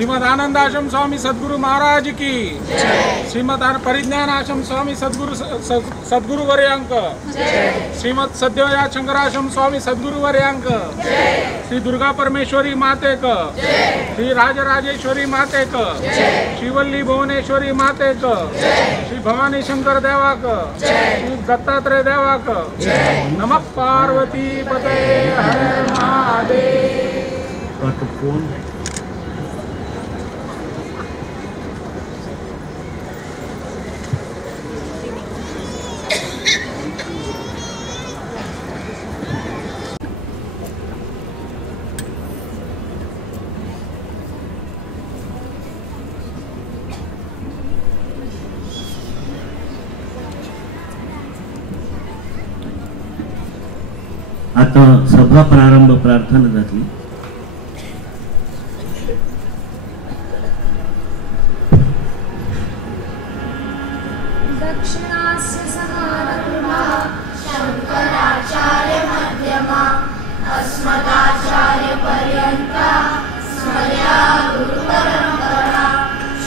श्रीमद आनंद आश्रम स्वामी सद्गुरु महाराज की, श्रीमद परिज्ञान आश्रम स्वामी सद्गुरु वर्यांक, श्रीमद सद्योया शंकराश्रम स्वामी सद्गुरु वर्यांक, श्री दुर्गा परमेश्वरी माते का, श्री राजराजेश्वरी माते का, श्रीवल्ली भुवनेश्वरी माते का, श्री भवानी शंकर देवा का, श्री दत्तात्रेय देवा का, नमः पार्वती पते हर महादेव। आता सभा प्रारंभ प्रार्थना जातली। दक्षिणास्य समारंभा शंकराचार्य मध्यमा अस्मदाचार्य पर्यंता स्मर्या गुरु परंपरा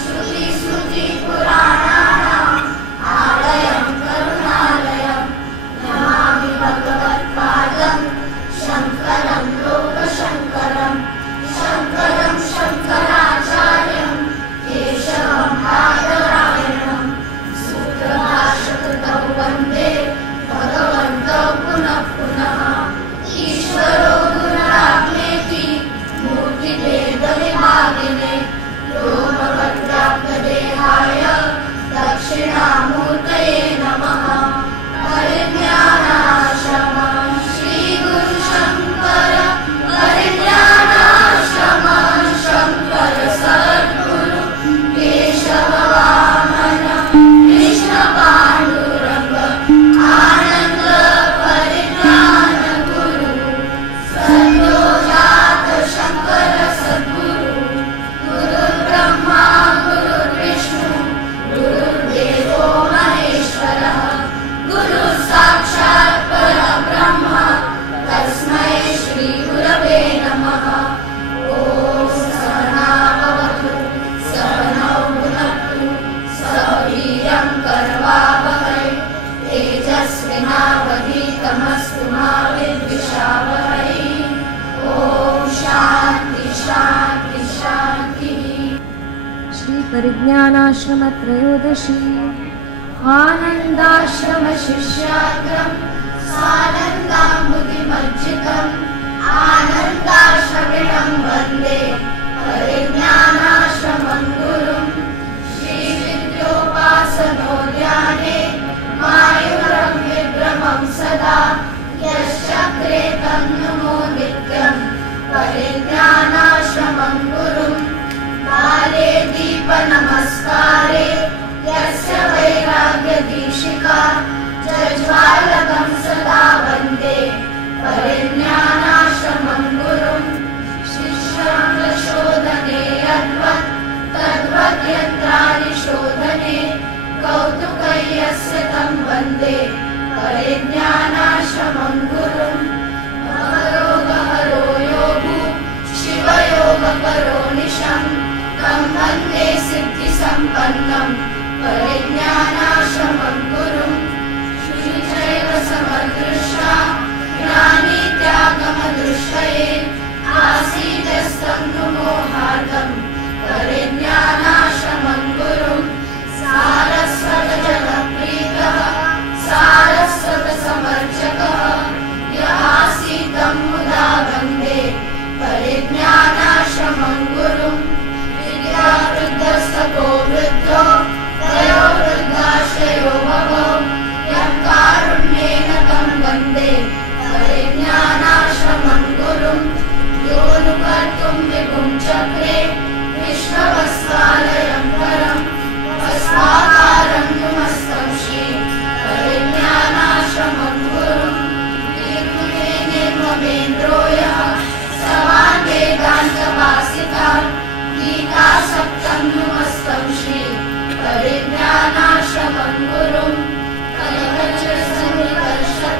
श्रुति स्मृति पुराणानाम् आलयं करुणालयं नमामि भगवत्पादं शंकरं लोकशंकरं शंकरं शंकराचार्यं केशवं बादरायणं सूत्रभाष्यकृतौ वन्दे भगवन्तौ पुनः पुनः ईश्वरो गुरुरात्मेति मूर्तिभेदविभागिने व्योमवद्व्याप्तदेहाय दक्षिणामूर्तये नमः। परिज्ञानाश्रमः श्रीगुरुशङ्कर परिज्ञानाश्रमः शङ्कर सद्गुरु केशववामन कृष्णपाण्डुरङ्ग आनन्द परिज्ञान गुरु सद्योजात शङ्कर सद्गुरु गुरुर्ब्रह्मा गुरुर्विष्णु गुरुर्देवो महेश्वरः गुरु साक्षात् परब्रह्म तस्मै श्री गुरवे नमः। ॐ सहनाववतु सहनौ भुनक्तु सह वीर्यं करवावहै तेजस्विनावधीतमस्तु मा विद्विषावहै। ॐ शान्ति शान्ति शान्तिः। श्री परिज्ञानाश्रम त्रयोदशी आनन्दाश्रम शिष्याग्रम् सानन्दाम्बुधिमज्जितम् आनन्दाश्रमिणं वन्दे परिज्ञानाश्रमं गुरुं श्रीविद्योपासनोद्याने मायूरं विभ्रमं सदा यश्चक्रे तन्नमो नित्यं परिज्ञानाश्रमं गुरुं काले दीपनमस्कारे यस्य वैराग्यदीशिका जज्वालकं सदा वन्दे परिज्ञानाश्रमं गुरुं शिष्याङ्गशोधने यद्वत् तद्वत् यन्त्राणि शोधने कौतुकयस्य तं वन्दे परिज्ञानाश्रमं गुरुं भवरोगहरो योगु शिवयोगकरो निशं तं वन्दे सिद्धिसम्पन्नं परिज्ञानाश्रमं गुरुं श्रीचैव समदृशा ज्ञानीत्यागमदृष्टये आसीदस्तं नुमोहार्दं परिज्ञानाश्रमं गुरुं सारस्वतजनप्रीतः सारस्वतसमर्चकः यः आसीतं मुदा वन्दे परिज्ञानाश्रमं गुरुं विद्यावृद्धस्तको वृद्धो तयो वृद्धाश्रयो भवो यः कारुण्येन तं वन्दे परिज्ञानाश्रमं गुरुं योऽनुकर्तुं विभुं चक्रे विश्ववस्त्रालयं परं वस्त्राकारं नुमस्तं श्री परिज्ञानाश्रमं गुरुं निर्गुणे निर्ममेन्द्रो यः सवान् वेदान्तवासितान् गीतासक्तं नुमस्तं श्री परिज्ञानाश्रमं गुरुं कलकलसन्निकर्षकं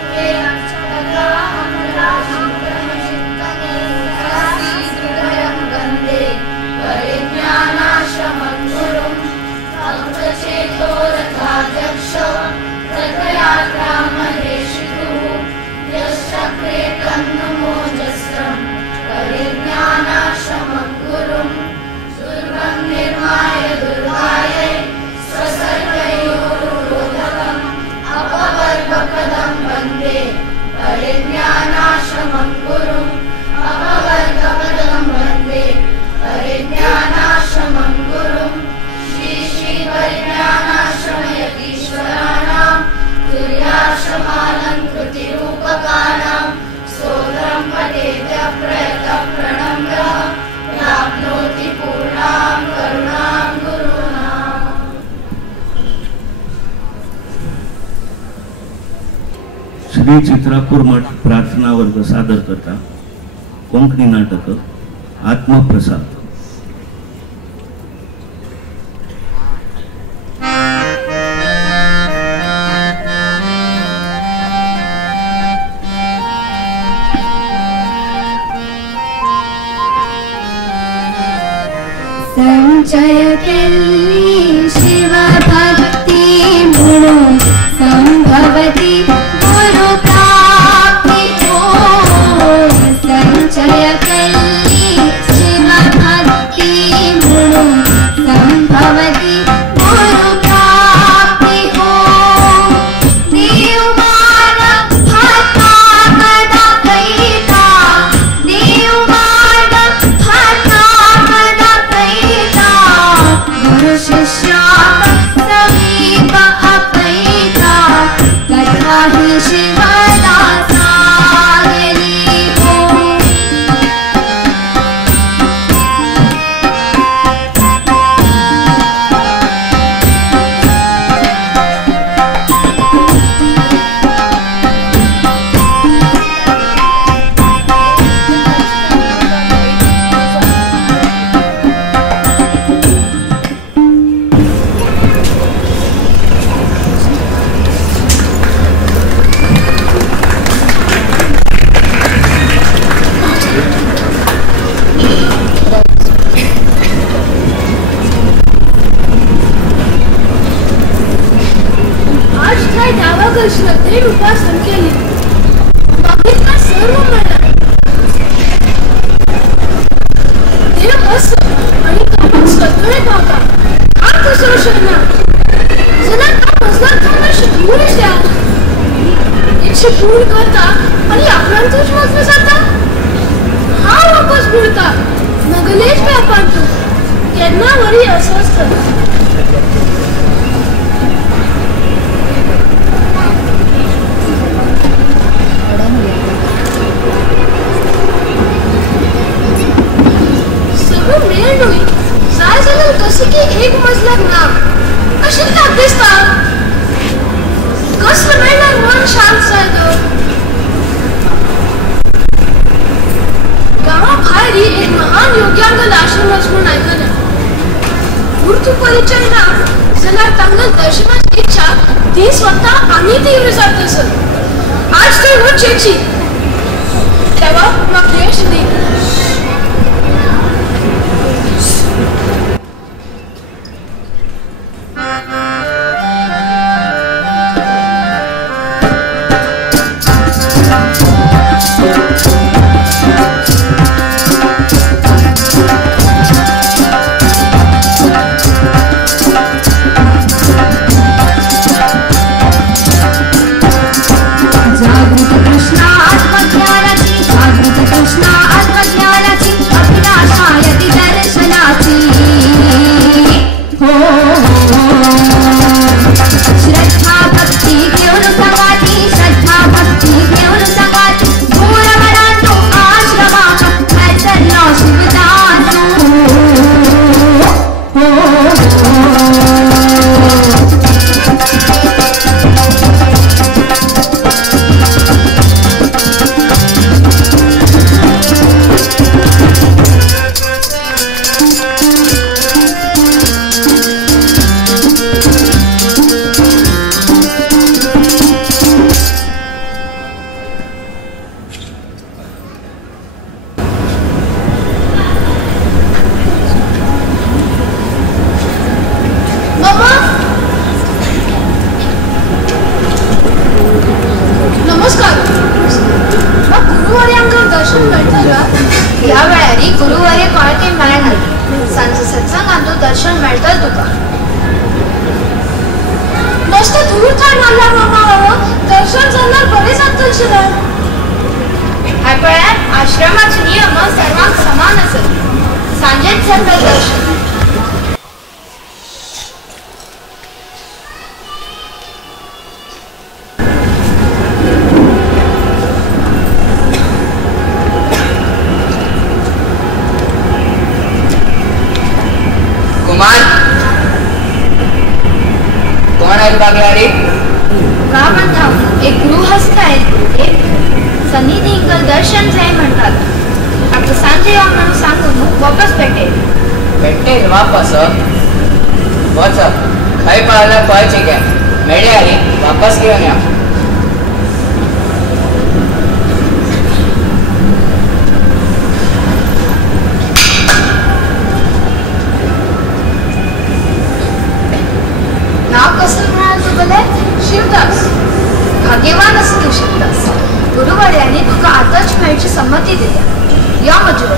श्री चित्रापूर मठ प्रार्थना वर्ग सादर करता कोंकणी नाटक आत्मप्रसाद. संचय केली शिवभक्ती म्हणून संभवती गुरु प्राप्ती हो. संचय केली शिवभक्ती म्हणून संभवती गुरु प्राप्ती हो. देवमान भाता कदा कैता, देवमान भाता कदा कैता, गुरु शिष्या समीप अपैता, कथा ही शिवदासा गेली हो. आज काय गावाकडे श्रद्धेने उपासना केली, बाकीचा सर्व मिळाला. देव हस आणि कामात सत्वरे पावता, हा दुसरा शरणा. जरा का मजला थांबा शिकवूनच द्या. इच्छे पूर्ण करता आणि आपणांतच मजलं जाता. हा वापस बुडता नगलेच व्यापारतो, त्यांना वरी असं असतं. सगळं मिळणोई साय झालं कसे की एक मजला ना कशी दिसता. कसलं मिळणार मन शांत जायचं. गावाबाहेर एक महान योग्यांगल आश्रम म्हणून ऐकलं. मूर्ती परिचय ना जरा चांगलं दर्शनाची इच्छा ती स्वतः आणि तीव्र जात असत. आज ते रोजची तेव्हा मग यश दे. जागृत कृष्णा आत्मज्ञानाची, जागृत कृष्णा आत्मज्ञानाची, अभिलाषा यती दर्शनाची हो. श्रद्धा भक्ती घेऊन संगाती, श्रद्धा भक्ती घेऊन संगाती, दूर मनातू आश्रमात नैसर्गिक शिवदासू हो. नमस्कार. मग गुरुवर्यांकर दर्शन मिळतं का? या वेळाने गुरुवारी कळके मिळणार. सांज सत्संगातून दर्शन मिळतं तुका. मस्त दूर काय मानला मामा. दर्शन जाणार बरे जात शिवाय. आपल्या आश्रमाचे नियम सर्वांना समान असत. सांजेच सर्व दर्शन. कुमार कोण आहे बागलारी? का म्हणता एक गृहस्थ आहे. सन्निधींकल दर्शन जाय म्हणतात. आता सांजे या म्हणून सांगून वापस भेटेल वापस वच खंय पावला पळची घ्या मेळ्या वापस घेऊन या. नाव कसं म्हणाल तुगले? शिवदास. भाग्यवान असं तू शिवदास. गुरुवर्याने तुका आताच मेळची संमती दिली. या मजूर.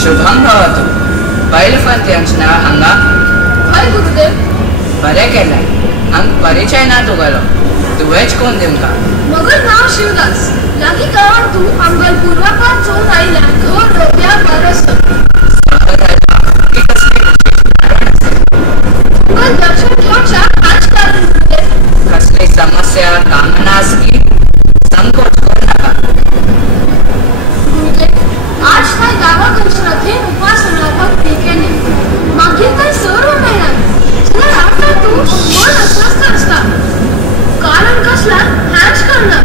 शुभम भवतु. पैलफंत्यांचं नाव हांगा. हय गुरुदेव. बरें केलें. हांगा परिचय ना तुगेलो. तुवेंच कोण दिमका. मगर नाव शिवदास. लागीं गांवांत तूं आमगेर पूर्वापार चोवन आयल्या घर रोप्या बरस. तुगें दर्शन घेवच्या हाच कारण गुरुदेव. कसली समस्या कामना आसली संकोच करू नाका. गुरुदेव आज काय गावाकडच्या रथेन उपासना भक्ती केली. मागीर काय सर्व मेळ्ळां. जाल्यार आता तूं मन अस्वस्थ असता. कारण कसला हाच करना.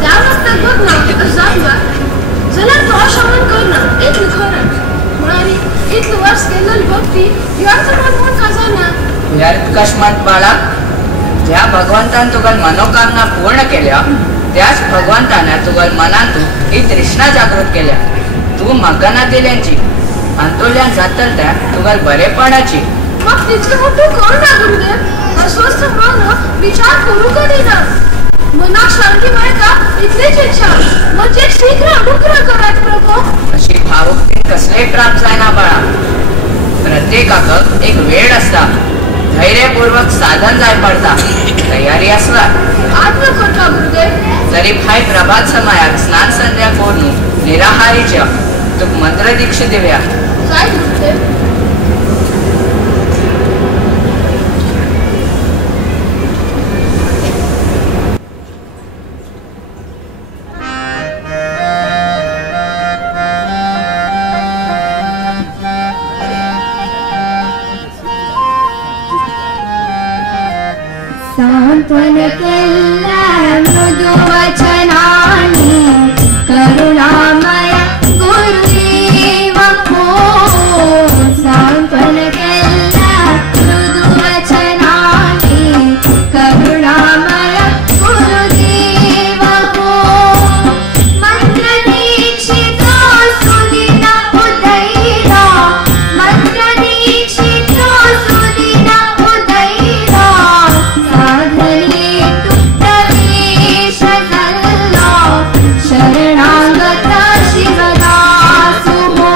त्या वक्ताक बघना जाणवार जाल्यार तो श्रवण करना. इतलें खरें. म्हणारी इतलें वर्स केलेली भक्ती व्यर्थ म्हणून का जाना. व्यर्थ कश्मत बाळा. ज्या भगवंतान तुगेल मनोकामना पूर्ण केल्या त्याच भगवंतान तुगेल मनांतू ही तृष्णा जागृत केल्या. तू म्हाका दिल्यांची अंतोल्यान जातल त्या तुगेल बरेपणाची. मग तितकें मोठं कर ना गुरुदेव. अस्वस्थ मन विचार करू कधी ना. मनाक शांती मेळटा इतलीच इच्छा. म्हणजे शीघ्र अनुग्रह करात प्रभू. अशी भावुकती कसले प्राप्त जायना बाळा. प्रत्येकाक एक वेळ असता. धैर्यपूर्वक साधन जाय पडता. तयारी असला आज्ञा करता गुरुदेव. जरी भाई प्रभात समयाक स्नान संध्या करून निराहारीच्या तुक मंत्र दीक्ष दिव्या. जाय गुरुदेव. सांत्वन केल्या मृदु वचनानी करुणामय गुरुदेव हो. सांत्वन केल्या मृदु वचनानी करुणामय गुरुदेव हो. मंत्र दीक्षित सुदिन उदयिरा. मंत्र दीक्षित सुदिन उदयिरा. साधने तू प्रवेश झाला. शरणागत शिवदास हो.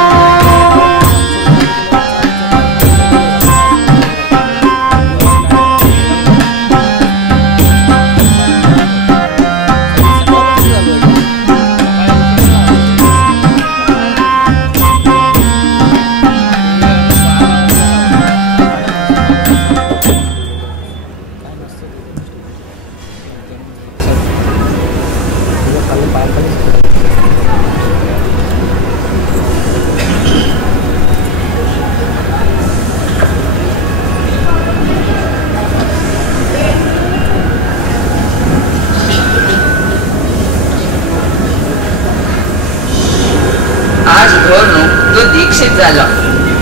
आज धोरणू तू दीक्षित झाला.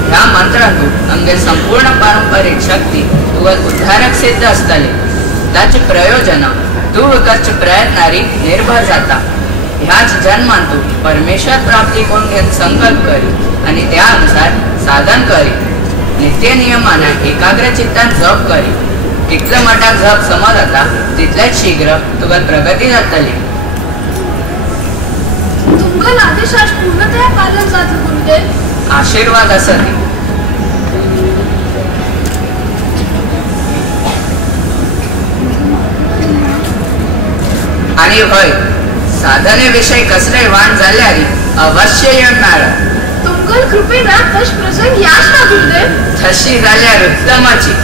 ह्या मंत्रातून अंगे संपूर्ण पारंपरिक शक्ती तुगेल उद्धारक सिद्ध असतली. त्याचे प्रयोजन तू विकतचे प्रयत्नारी निर्भर जाता. ह्याच जन्मान तू परमेश्वर प्राप्ती कोण घेत संकल्प करी आणि त्यानुसार साधन करी. नित्य नियमाने एकाग्र चित्तान जप करी. कितलं मटाक जप समज आता तितलेच शीघ्र तुगेल प्रगती जातली. तुमगल आदेशास पूर्णतया पालन जातलं गुरुदेव. आशीर्वाद असती. आणि होय साधने विषयी कसले वाण जाल्यारी अवश्य येणार तुमकल कृपेना तश प्रसंग याच ना गुरुदेव तशी जाल्यार उत्तमाची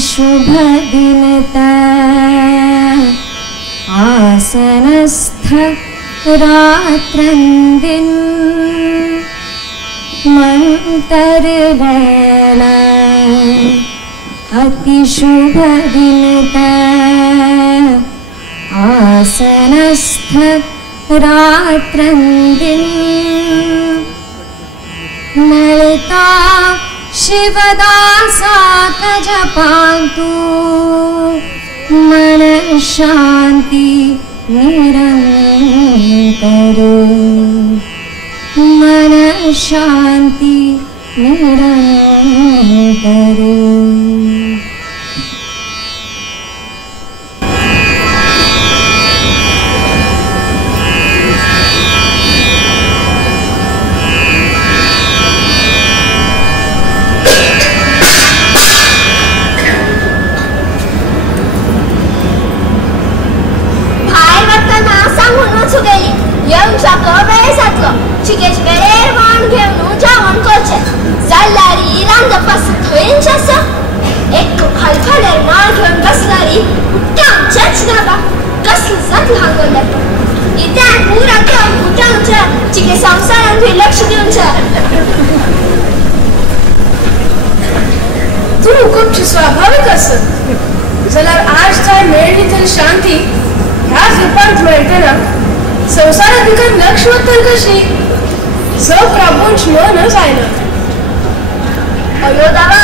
शुभ दिनता आसनस्थ रात्रंदिन मंतरलैला अति शुभ दिनता आसनस्थ रात्रंदिन नलता शिवदासा जपान्तु मन शांति निरंतर मन शांति निरंतर स्वाभाविक असत जाल्यार आज काय मेळ्ळी तर शांती ह्याच रुपांत मेळटना संवसारांतल्यान लक्ष वतल कशी प्रभूंच मनच आयना अयो दावा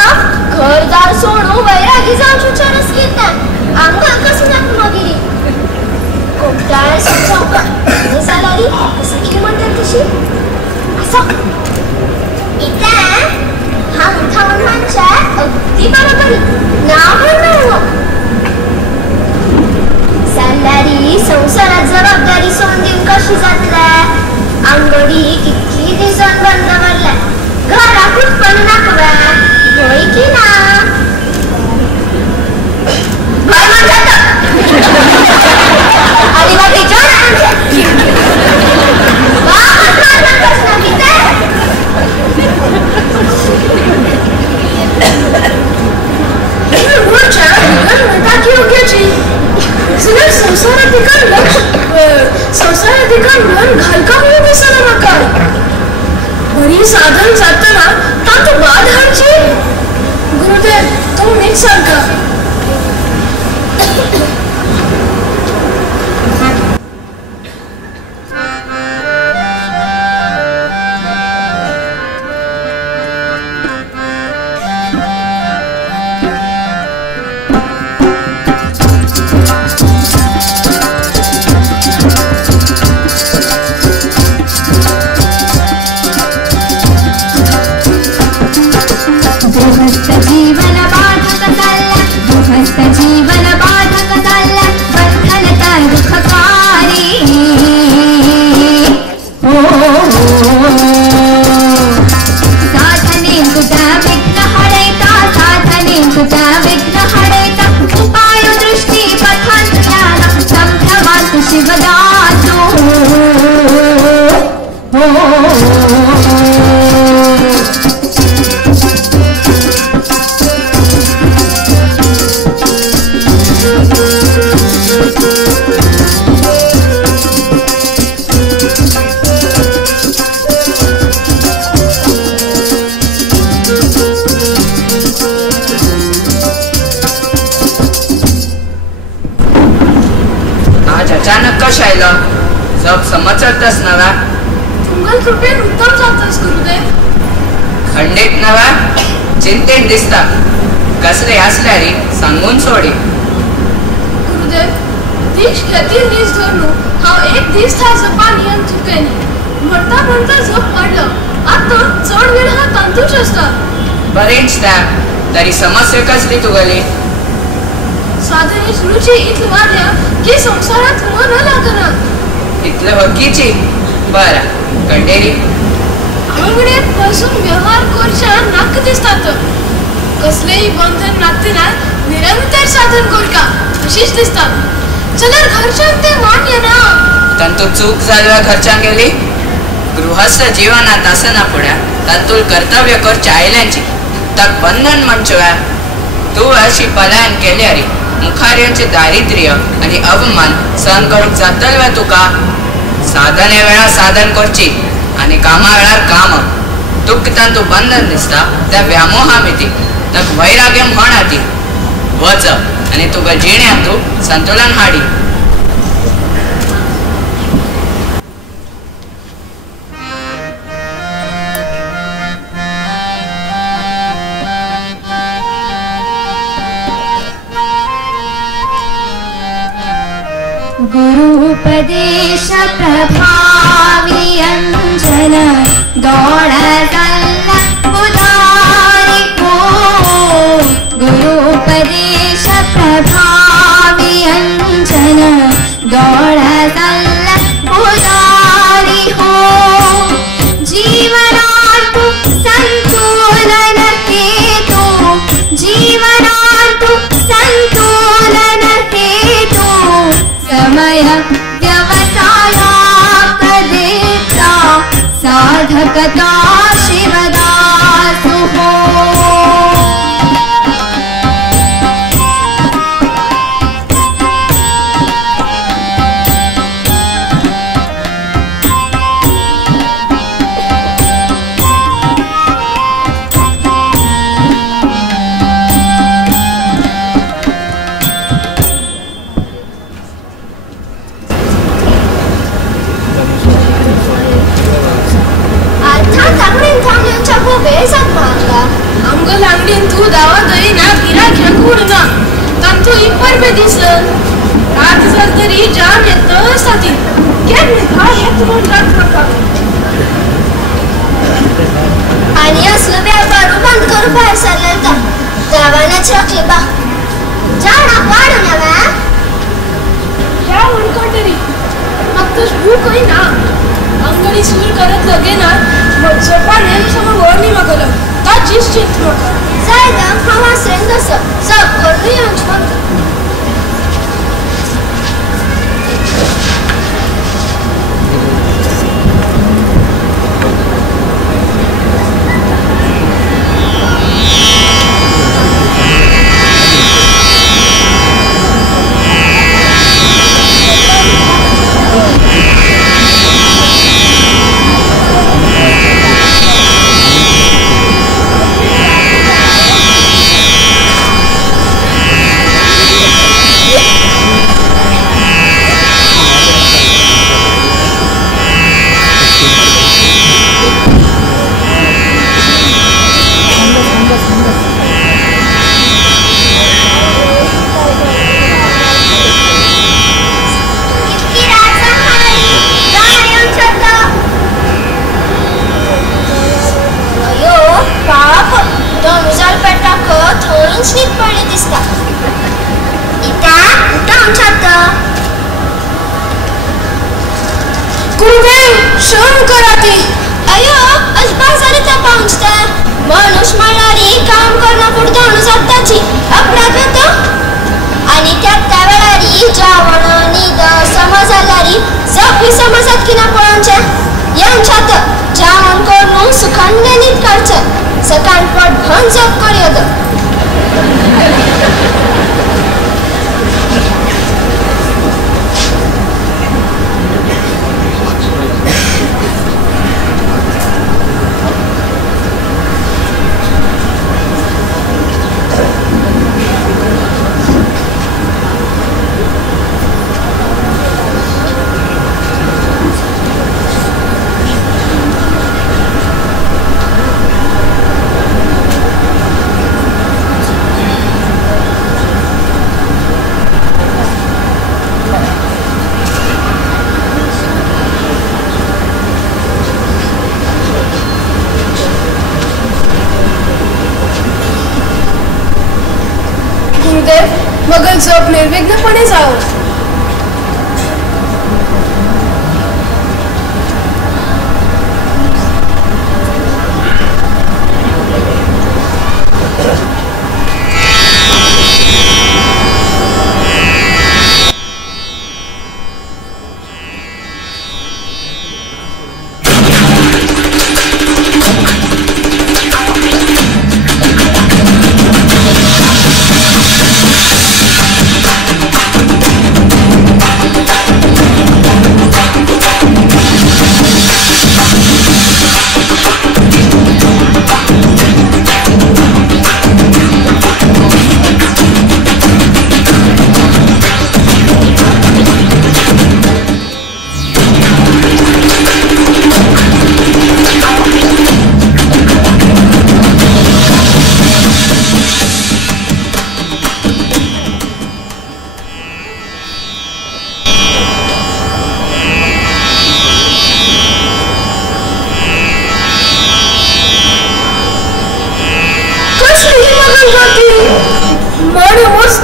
घरदार सोडून वैरागी जावंच विचारच घेतल्यान आंगार कसून मागिरी कोमटाळ समजावपा जाल्यारी सखी म्हणटात तशी असो इतल्या हा मोठा मनमांच्या अगदी बरोबरी नाव म्हणणं जाल्यारी संसारात जबाबदारी सोडून दिवन कशी जातल्या आंगडी कितली दिसान बंद दवरल्या घराकूच पण नाकव्या होय की ना घर म्हणतात आणि मग विचार संसाराधिकार मन घालका म्हणून दिसना नका बरी साधन जातना तातू बाद हाडची गुरुदेव तो मीच सांगा अचानक कशें आयलो जप समजतच नव्या तुमगल कृपेन उत्तम जातस गुरुदेव खंडीत नव्या चिंतेन दिसता कसले आसल्यारी सांगून सोडी गुरुदेव दीक्ष घेतील दीस धरून हांव एक दीस था जपा नियम चुकयनी म्हणटा म्हणटा झोप पडलो आता चड वेळ हा तंतूच असता बरेंच त्या तरी समस्या कसली तुगली साधनेची रुची इतली वाढल्या की संसारात मन लागना इतले हकीची बरा कंडेरी अंगणेत बसून व्यवहार करच्या नाक दिसतात कसलेही बंधन नागतना निरंतर साधन करका अशीच दिसतात चला घरच्यांक ते मान्य ना तंतू चूक जाल्ल्या घरच्यां गेली गृहस्थ जीवनात असना पुढ्या तातूल कर्तव्य करच्या आयल्यांची ताक बंधन म्हणचव्या तू अशी पलायन केल्यारी मुखार्यांचे दारिद्र्य आणि अवमान सहन करूक जातलव्या तुका साधने वेळा साधन करची आणि कामा वेळार काम तुका तू बंधन दिसता त्या व्यामोहा मिती ताक वैराग्य म्हण ती वच आणि तुका जिण्यात तू संतुलन हाडी गुरुपदेश प्रभावी अंजन दौड़गल्ल उदारी को गुरुपदेश प्रभावी अंजन दौड़गल्ल उदारी हो जीवनातु संतुलन हेतु जीवनातु संतुलन हेतु समय व्यवसाया कदेता साधकता शिवदासु हो अंगल अंगडीन तू दावा दई ना गिरा घेऊन ना तंतू इपर पे दिस रात जर तरी जाम येत साथी केम निघा येत म्हणून रात पडता आणि असलं व्यापार बंद करू बाहेर चाललं देवानेच राखले बा जाणा वाढू नव्या क्या म्हणतो तरी मग तुझ भूक होई ना अंगडी सूर करत लगे ना मग झोपा नेम समोर वळणी मागलं ता जिस चिंत मग जायदा हवा सेंद सब करू यांच फक्त गुरुदेव, मगल जप निर्विघ्नपणे जाओ.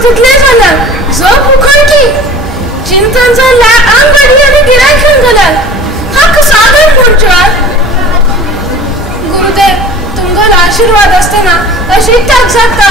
तिथले झालं झोप उखडली चिंतन झाला अंगडी आणि गिरायकन झालं हा कसा आदर कोणचा गुरुदेव तुमचा आशीर्वाद असताना अशी त्याग जाता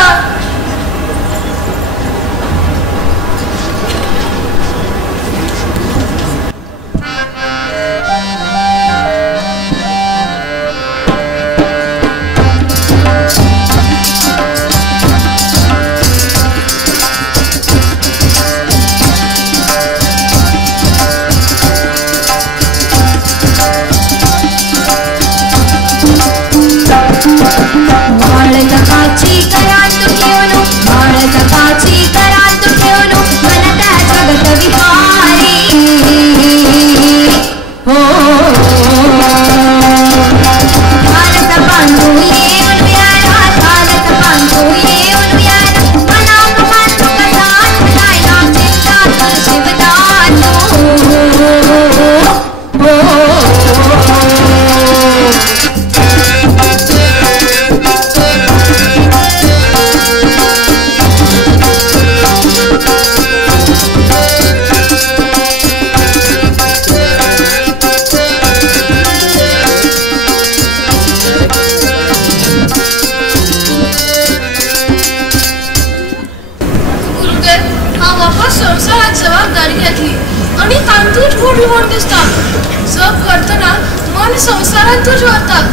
संसारातूच वरतात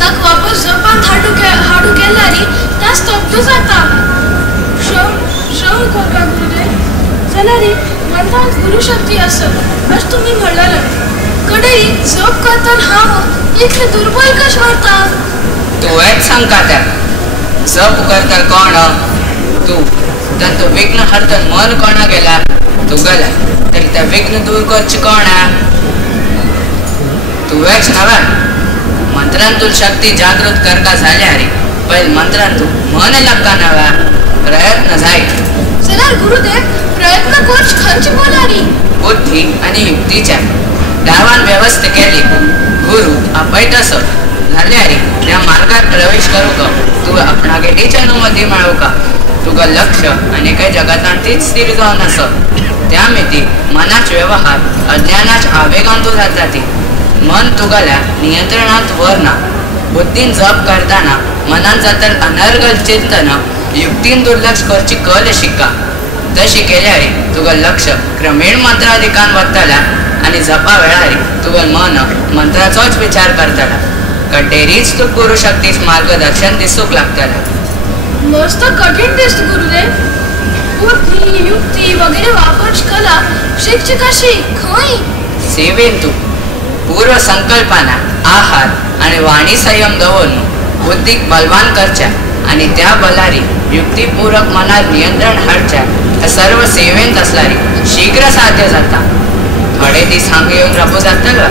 ताक वापस जपान हाडू केल्यारी त्या स्तब्ध जाता श्रम करता गुरुदेव जाल्यारी मनात गुरुशक्ती असत अश तुम्ही म्हणलं कडेरी जप करताना हांव इतले दुर्बल कश वाटता तू एक सांग कात्या जप करता कोण तू तर तो विघ्न हरतन मन कोणा गेला तू गेला तरी त्या विघ्न दूर करची कोण तू एक नव्या मंत्रान तू शक्ती जागृत करता झाल्या रे पण मंत्रान तू मन लागता नव्या प्रयत्न जाय चला गुरुदेव प्रयत्न कोच खंच बोलारी बुद्धी आणि युक्तीच्या डावान व्यवस्था केली गुरु अपैत असो झाल्या रे त्या मार्गात प्रवेश करू का तू आपणा गेटीच्या अनुमती मिळवू का तुका लक्ष आणि काही जगात तीच स्थिर जाऊन असो त्यामिती मनाच व्यवहार अज्ञानाच आवेगान तू जाता ती मन तुगल्या नियंत्रणात वर ना बुद्धीन जप करताना मनात जातल अनर्गल चिंतन युक्तीन दुर्लक्ष करची कल शिका तशी केल्यारी तुगल लक्ष क्रमेण मंत्राधिकान वतला आणि जपा वेळारी तुगल मन मंत्राचोच विचार करतला कटेरीच तू गुरु शक्तीच मार्गदर्शन दिसूक लागतला मस्त कठीण दिसत गुरुदेव बुद्धी युक्ती वगैरे वापरची कला शिकची कशी खंय सेवेन तू पूर्व संकल्पना आहार आणि वाणी संयम दवरून बुद्धीक बलवान करच्या आणि त्या बलारी युक्तीपूर्वक मनात नियंत्रण हाडच्या सर्व सेवेंत असणारी शीघ्र साध्य जाता थोडे दिस हांग येऊन राबू जातला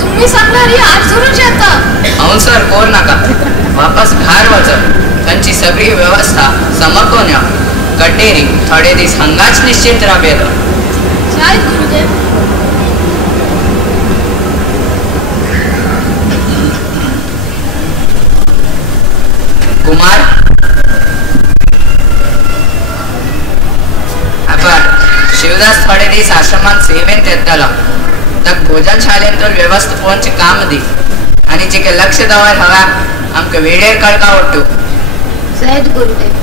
तुम्ही सांगणारी आज जरूर जाता हंसर कोर नका वापस घर वचप त्यांची सगळी व्यवस्था समकोन कटेरी थोडे दिस हंगाच निश्चित राबेल जय गुरुदेव कुमार शिवदास थोडे दीस आश्रमात सेवेत येतलो तक भोजनशाळेत तर व्यवस्थापनचे काम दी आणि जे लक्ष दवर हवा आमकां वेळेर कळका वाटू. सैद गुरुदेव.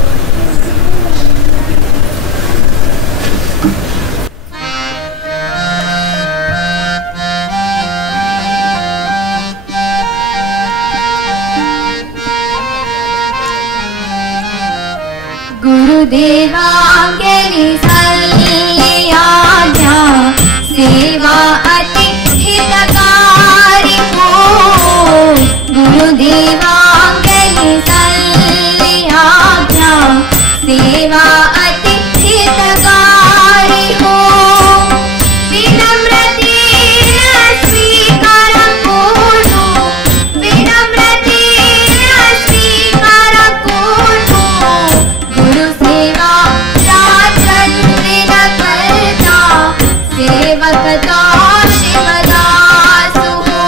गुरुदेवा गेली सल्ली आज्ञा सेवा अति हितकारी हो. गुरुदेवा गेली सल्ली आज्ञा सेवा अति हितकारी हो. विनम्रतेने स्वीकार कोणो, विनम्रतेने स्वीकार कोणो. गुरुसेवा राजन्विन करता सेवकता शिवदास हो.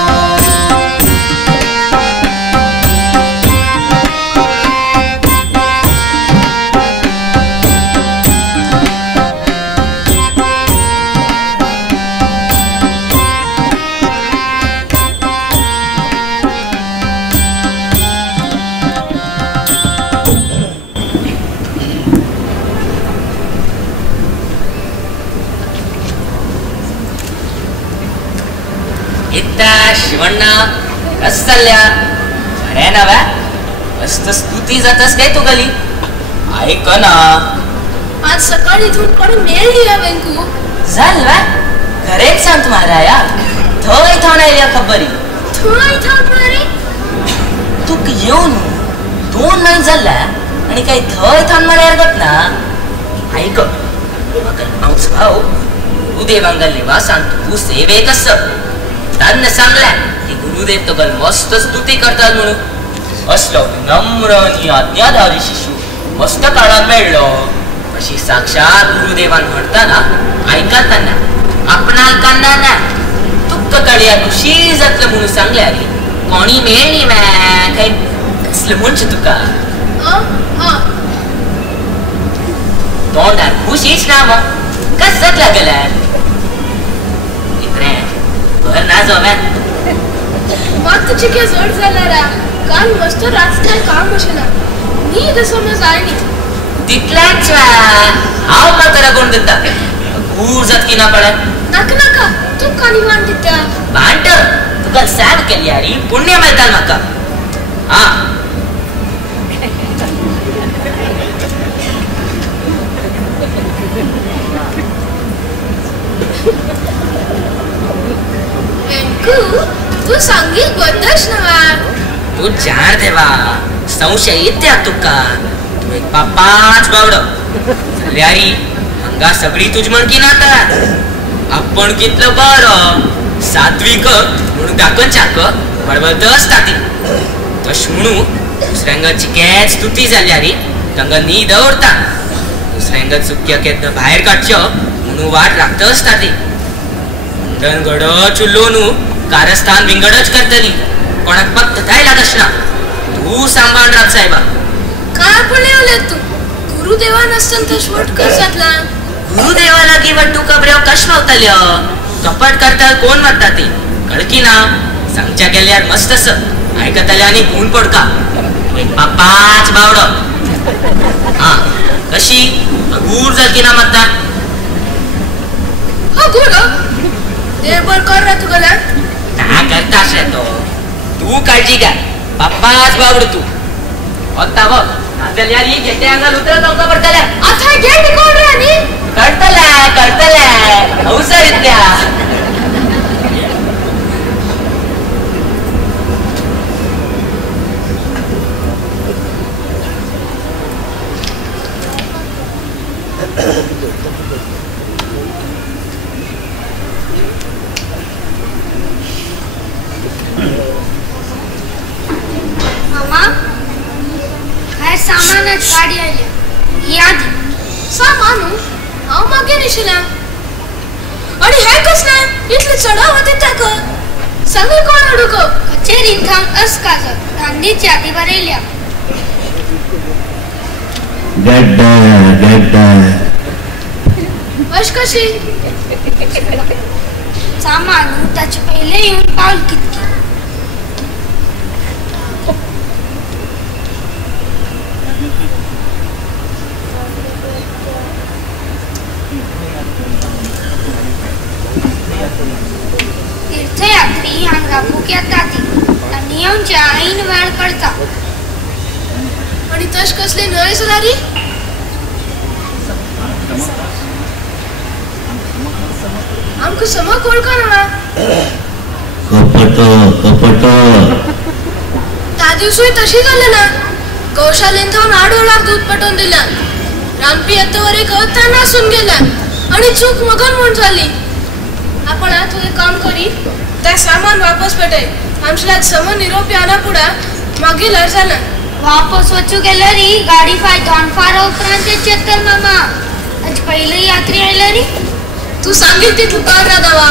इत्ता शिवण्णा कस चालल्या? बरे ना बा? मस्त स्तुती जातस काय तू गली? ऐक ना, आज सकाळी धूप पडून मेळ दिला वेंकू. झाल बा खरेच सांग महाराया थंय थावन आयल्या खबरी. थंय थांब रे. तू येऊन 2 महिने झाला आणि काही थंय थावन म्हळ्यार गत ना. ऐक हांवच भाऊ गुरुदेवांगल्ले वासान तू सेवेक आस. तान्ने सांगल्या की गुरुदेव तुका मस्त स्तुती करतात म्हणून. असलो नम्र आणि आज्ञाधारी शिशू मस्त काळात मेळ्ळो. अशी साक्षात गुरुदेवान म्हणताना ऐकताना आपणाक कान्ना ना तुक्क कळ्या खुशी जातलं म्हणून सांगल्या रे. कोणी मेळ्ळी मॅ काही कसलं म्हणचे तुका तोंडार खुशीच ना मग कस जातला गेल्या घर ना जो मॅ मग तुझी काय जड झाला रा. काल मस्त राजकारण काम बसला नीट समज आली. तितल्याच हाव म्हातारा कोण देता खूर जात की ना पडे. नका नका तू कानी वांटित्या भांट तुका सांग केली यारी पुण्य मेळटा म्हाका. हा वेंकू तू संगीत बद्दच नवा. तू जार देवा संशय येत्या तुका. तू एक पापाच बावड यारी हांगा सगळी तुझ म्हणकी नाता. आपण कितलं बरं सात्विक म्हणून दाखन चाक बडबडत असता ती. तश म्हणू दुसऱ्यांगाची कॅच स्तुती जाल्या रे तांगा नी दवरता. दुसऱ्यांगा चुक्या केदन भायर काडच्यो म्हणून वाट लागत असता ती. मुंडन गडच उल्लोनू कारस्थान विंगडच करतली. कोणाक फक्त काय लागस ना. तू सांभाळ रात साहेबा. काय पळले तू गुरुदेवा नसताना तर शॉर्ट कर जातला. गुरुदेवाला गिवट तू कबऱ्या कश मावतल्यो. कपट करता कोण म्हणता ती कळकी ना. सांगच्या गेल्यार मस्त अस ऐकतल्या आणि गुण पडका. एक पापाच बावड. हा कशी अगूर जालकी ना म्हणता. हो गुड ते बर कर रा तुला. काय करतास रे तो. तू काळजी घ्या पापाच बावड तू. होता बघ नाचल्या री घेते अंगाल उतरत अंगा पडतल्या. आता गेट कोण राणी करतल्या हौसरित्या. मामा काय सामानच गाडी आली. यादी सामानू हांव मागे निशिला. आणि हे कसला इतले चढाव होते ताक. सांगे कोण अडुको कचेरीन थांब अस काज गांधीची यादी बरयल्या. गड्डा गड्डा अश कशी सामान त्याचे पहिले येऊन पाऊल किती तीर्थयात्री हांगा भुक्यात जाती आणि येऊनच्या ऐन वेळ करता आणि तश कसले नळे सदारी आमक सम कोण करणार कपट त्या दिवशी तशी झालं ना गौशालेन जाऊन 8 लाख दूध पटवून दिला रामपी आतावर एक त्यांना असून गेला आणि चूक मगन म्हणून झाली आपण आता एक काम करी त्या सामान वापस पेटे आमच्या सम निरोप याना पुढा मागील झाला वापस वचू गेलं री गाडी फाय दोन फार उपरांत चक्कर मामा आज पहिली यात्री आयला री तू सांगितली ती तुकार ना दवा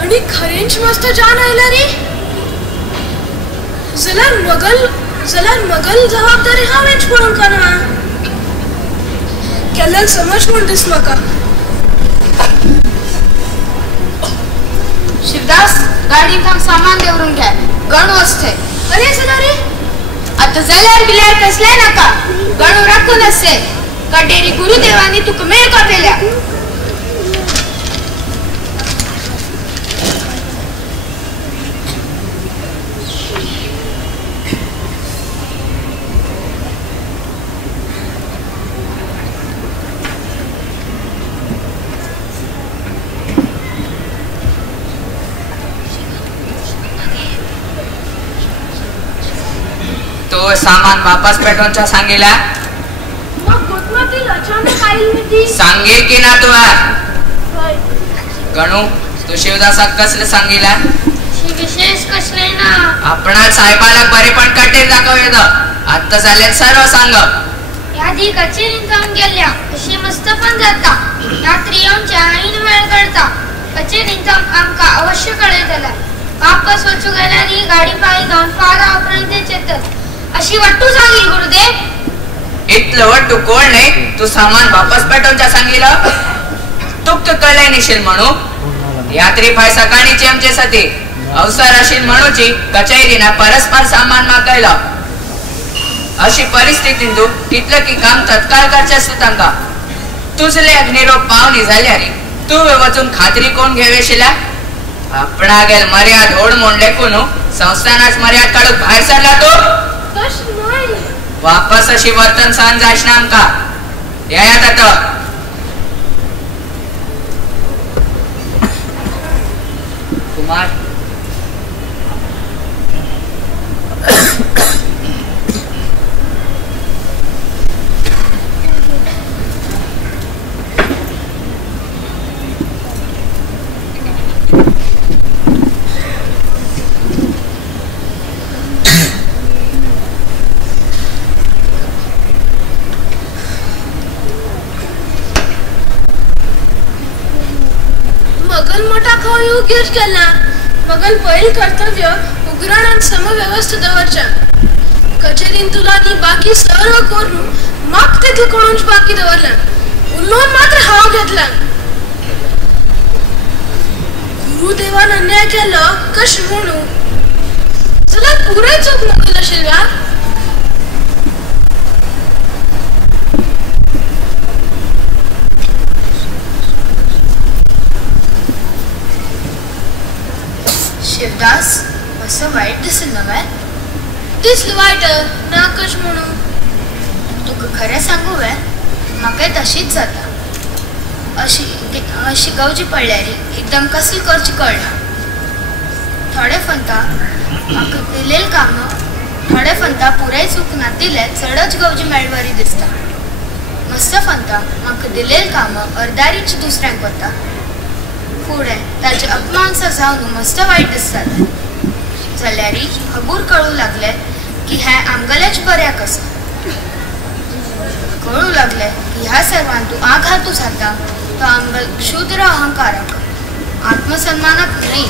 आणि खरेंच मस्त जान आयला रे जलाल मगल जबाबदारी हा वेच पडून करना केल्याल समज म्हणतेस मका शिवदास गाडी थांब सामान देवरून घ्या गणू असते अरे सदारी आता जल्यार बिल्यार कसले नका गणू राखून असते कटेरी गुरुदेवानी तुका मेळ कापेल्या तो सामान वापस पेटवूनचा सांगिला मग गोठमातील अचानक आईल मी ती सांगे की ना तू गणू तू शिवदासाक कसले सांगिला विशेष कसले ना आपणा साहेबाला बरे पण कटेर दाखवून आता झाले सर्व सांग यादी कचेरीत जाऊन गेल्या कशी मस्त पण जाता रात्री येऊनच्या ऐन वेळ करता कचेरीत जाऊन आमका अवश्य कळेल त्याला वापस वचू गेल्यानी गाडी पायी जाऊन फार आवपर्यंत येतात अशी वाटू सांगली गुरुदेव इतलं वाटू कोण नाही तू सामान वापस पेटवूनचा सांगितलं तुक कळले निशील म्हणू यात्री फाय सकाळीची आमचे सती अवसर अशी म्हणूची कचेरीना परस्पर सामान मागायला अशी परिस्थिती तू तिथलं की काम तत्काळ करचेस तू तांका तुझले निरोप पावनी झाल्या रे तू वचून खात्री कोण घेवेशिला आपणा गेल मर्याद ओढ म्हणले कोण संस्थानाच मर्याद काढून बाहेर सरला तू तश नाही वापस अशी वर्तन सहन जायच ना आमका यात आता कुमार मगल मोठा खाऊ योग्यच केला मगल पहिल कर्तव्य उग्रण आणि समव्यवस्था दवरच्या कचेरीन तुला नी बाकी सर्व करून मग ते ठिकाणूच बाकी दवरला उल्लोन मात्र हाव घेतला गुरुदेवान अन्याय केलं कश म्हणू चला पुरे चूक मगल असेल का शिवदास असं वाईट दिसेल नव्हे दिसलं वाईट ना कश म्हणू तुका खरें सांगू वे म्हाका तशीच जाता अशी गावची पडल्यारी एकदम कसली करची कळना थोडे फंता म्हाका दिलेल काम थोडे फंता पुराय चूक ना दिले चडच गावची मेळवरी दिसता मस्त फंता म्हाका दिलेल काम अर्दारीच दुसऱ्यांक वता फुडें ताचे अपमान जावन मस्त वाईट दिसतात जाल्यारी खबूर कळू लागले की हे आमगेलेच बऱ्याक आसा कळू लागले की ह्या सर्वान तू आघातू जाता तो आमगल क्षुद्र अहंकाराक आत्मसन्मानाक न्ही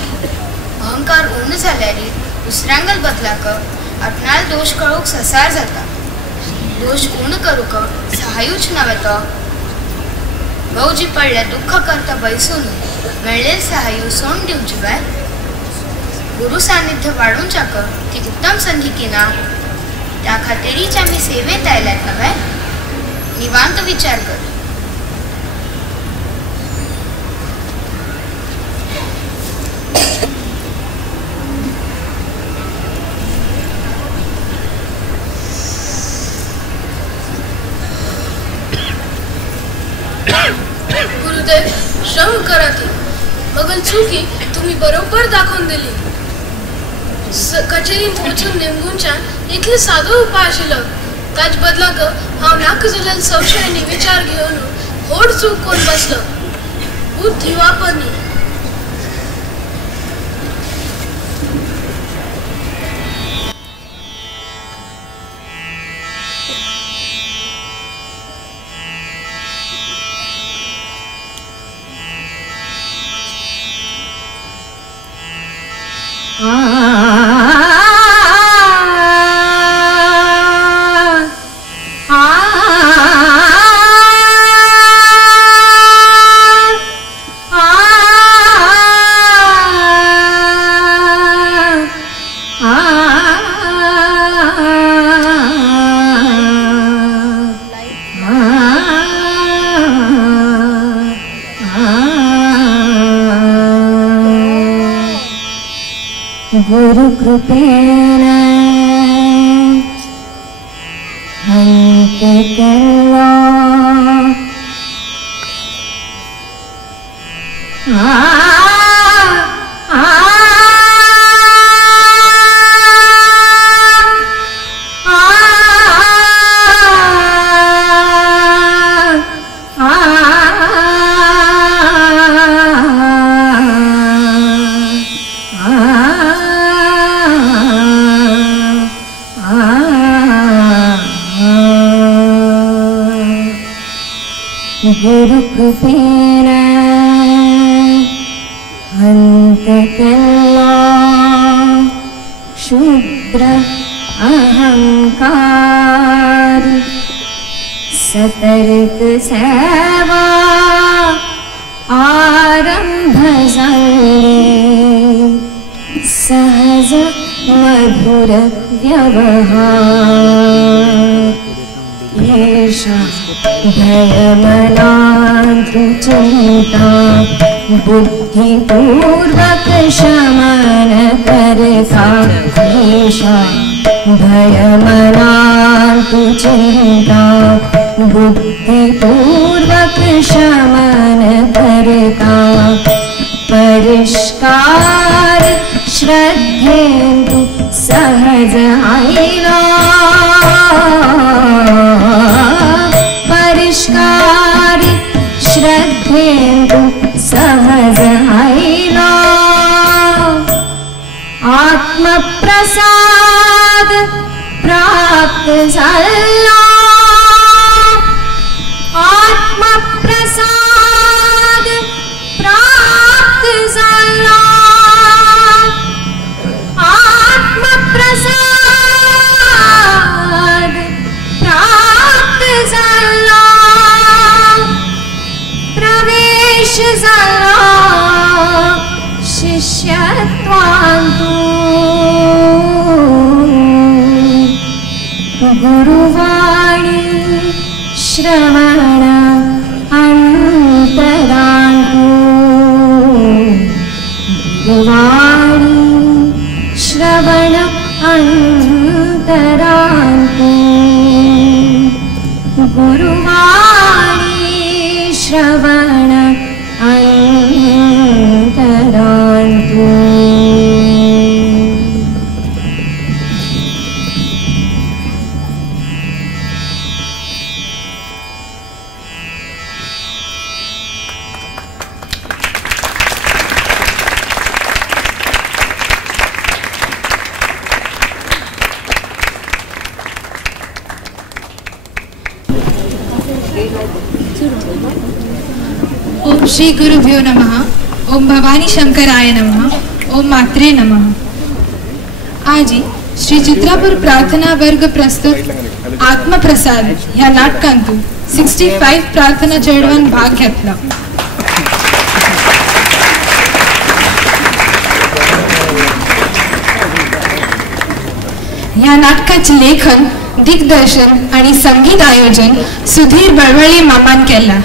अहंकार उर्ण जाल्यारी दुसऱ्यांगल बदलाक आपणाल दोष कळूक ससार जाता. दोष कोण करूक सहायूच नव्हे तो. गौजी पडल्या दुःख करता बैसून मेळ्ळे सहायू सोड दिवची बाय. गुरु सान्निध्य वाढूंच्याक ती उत्तम संधी की ना. त्या खातीरीच आम्ही सेवेत आयल्यात नव्हे. निवांत विचार कर. गुरुदेव श्रम करा की मगल चुकी तुम्ही बरोबर दाखवून दिली. कचेरी पोहोचून नेमगुंच्या इथले साधो उपाय आशिल्लो. ताच बदलाक हांव नाक जाल्यार संशयानी विचार घेवन व्हड चूक कोण बसलो. बुद्धी वापरली. गुरु कृपेण हंते केलो. गुरु कृपेण हंते केलो. शुद्र अहंकार सतर्क सेवा आरंभ झाले. सहज मधुर व्यवहार येषा भयमनान्तु चिंता बुद्धिपूर्वक शमन करता. येषा भयमनान्तु चिंता बुद्धिपूर्वक शमन करता. परिष्कार श्रद्धेन्दु सहज आईला. परिष्कार श्रद्धेन्दु सहज आईला. आत्मप्रसाद प्राप्त झाला. आत्मप्रसाद प्राप्त झाला. आत्मप्रसाद प्राप्त झाला. प्रवेश झाला शिष्यत्वांतू. गुरुवाणी श्रवण अंतरांतू. गुरुवाणी श्रवण अंतरांतू. गुरुवाणी श्रवण अंतरांतू. ओम श्री गुरुभ्यो नमः. ओम भवानी शंकराय नमः. ओम मात्रे नमः. आजी श्री चित्रापूर प्रार्थना वर्ग प्रस्तुत आत्मप्रसाद ह्या नाटकांतून 65 प्रार्थना चेडवान भाग घेतला. ह्या नाटकाचे लेखन, दिग्दर्शन आणि संगीत आयोजन सुधीर बळवळे मामान केला.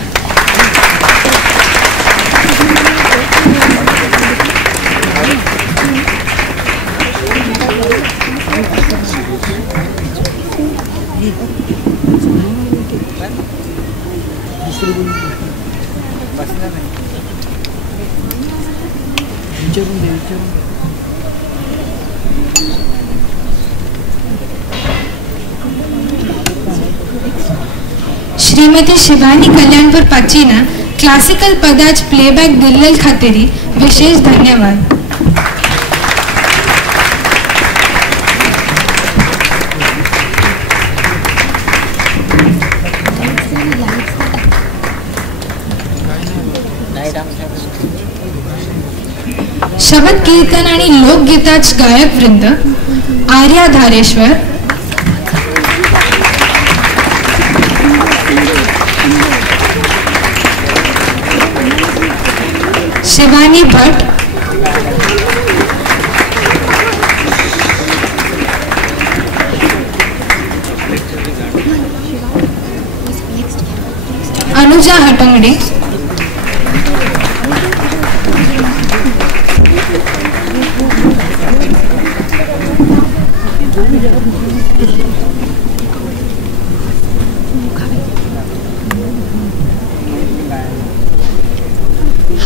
श्रीमती शिवानी कल्याणपूर पाचीना क्लासिकल पदाच प्लेबॅक दिल्ले खातीर विशेष धन्यवाद. शबद कीर्तन आणि लोकगीताच गायक वृंद आर्या धारेश्वर, शिवानी भट्ट, अनुजा हटंगडे,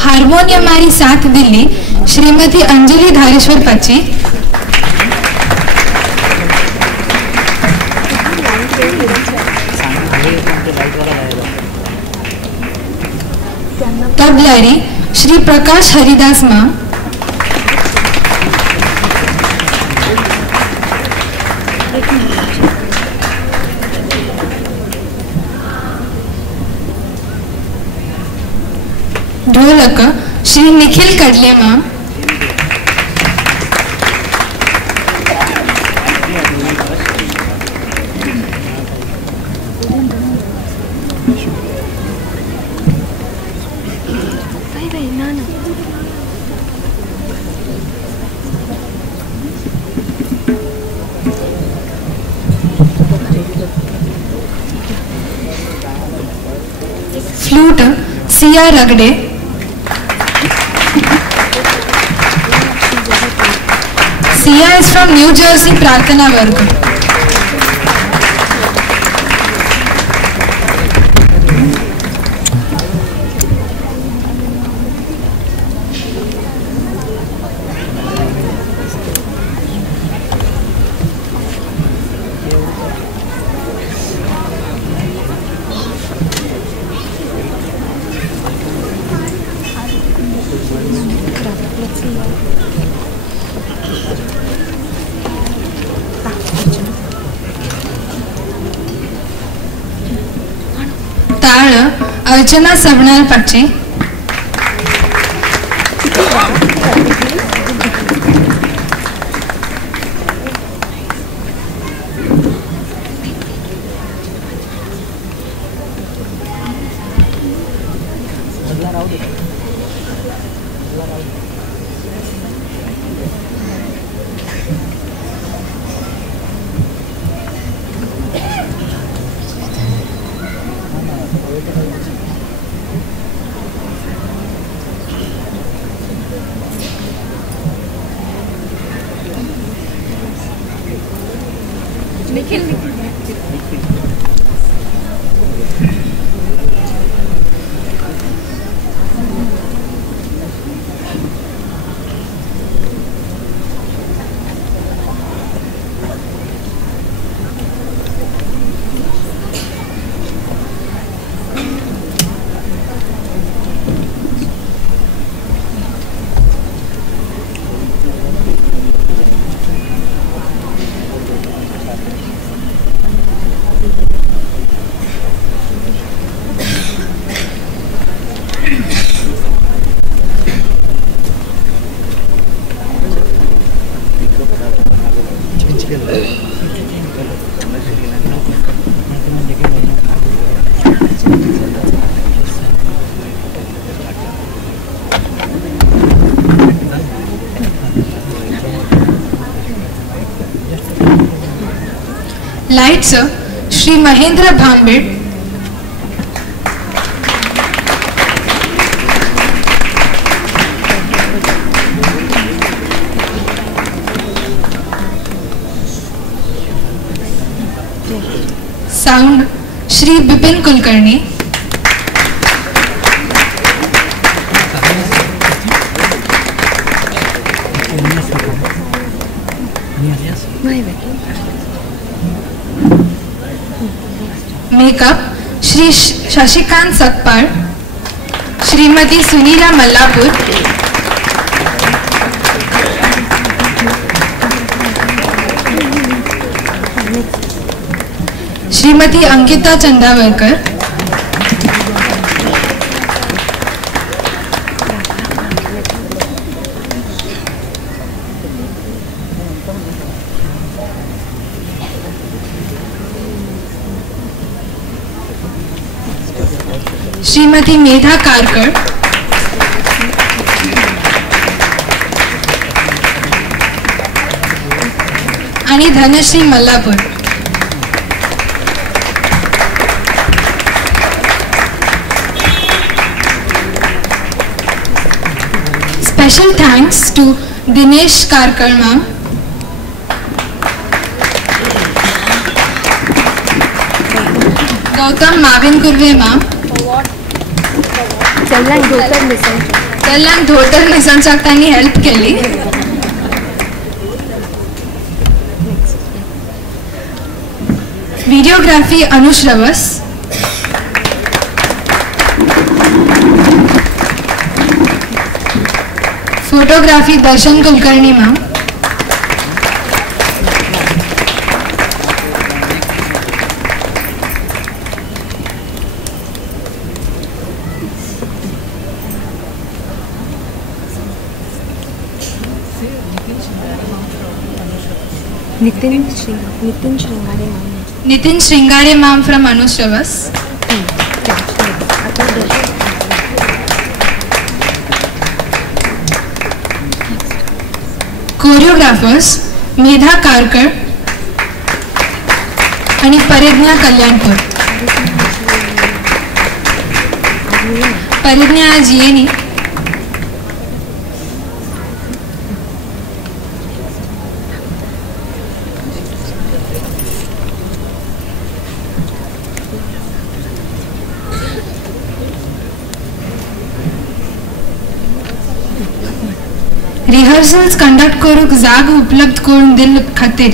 हार्मोनियम मारी साथ दिल्ली श्रीमती अंजलि धारेश्वर पाची, तबलारी श्री प्रकाश हरिदास मा, ढोलक श्री निखिल कडलेमा, flute Sia Ragade, Sia is from New Jersey प्रार्थना वर्ग. ताळ अर्चना सवणार पाची, lights Shri Mahendra Bhambed, sound Shri Bipin Kulkarni, makeup Shri Shashikant Sakpal, Shrimati Sunila Mallapur, Shrimati Ankita Chandavarkar, Shrimati Medha Karkar, आणि Dhanashree Mallapur. Special thanks to Dinesh Karkar ma'am, Gautam Mavin Kurve ma'am, कल्याण धोतर निसंचाक त्यांनी हेल्प केली. Videography Anushravas, photography Darshan Kulkarni ma'am, Nitin Shringare ma'am from Anushravas, choreographers Medha Karkar आणि परिज्ञा कल्याणपूर. परिज्ञा आज येणी. रिहर्सल्स कंडक्ट करूक जाग उपलब्ध करून दिल खातीर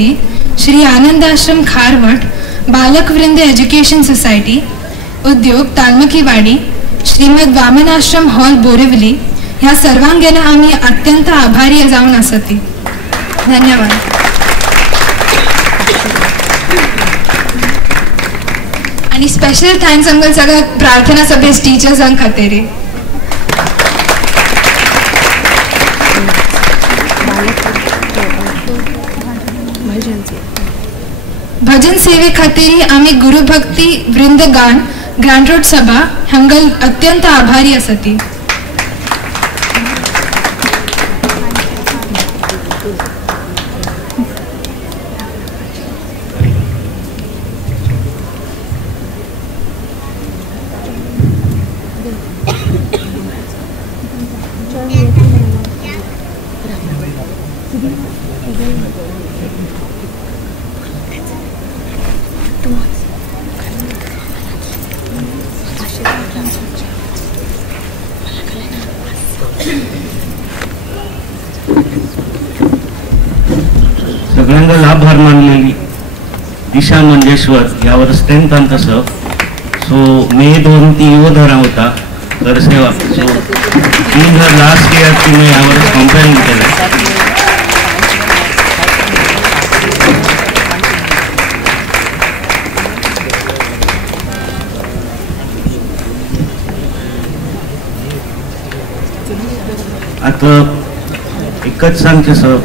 श्री आनंद आश्रम खारवट, बालक वृंद एज्युकेशन सोसायटी, उद्योग तालमकीवाडी, श्रीमद वामन आश्रम हॉल बोरिवली ह्या सर्वांगेन आम्ही अत्यंत आभारी जावन आसत. धन्यवाद. आणि स्पेशल थँक्स आमकां सगळ्या प्रार्थना सभेस टीचर्सांक खातीर. भजन सेवे खातीर आम्ही गुरुभक्ती वृंदगान ग्रँड रोड सभा हांगल अत्यंत आभारी आसत. सगळ्यांना लाभार मानलेली दिशा मंजेश्वर यावर स्ट्रेंथ आणि तसं सो मे 2 ती युवधरा होता तर सेवा सो इन हर लास्ट इयर तिने यावर कंपेअरिंग केलं. आता एकच सांगचे सर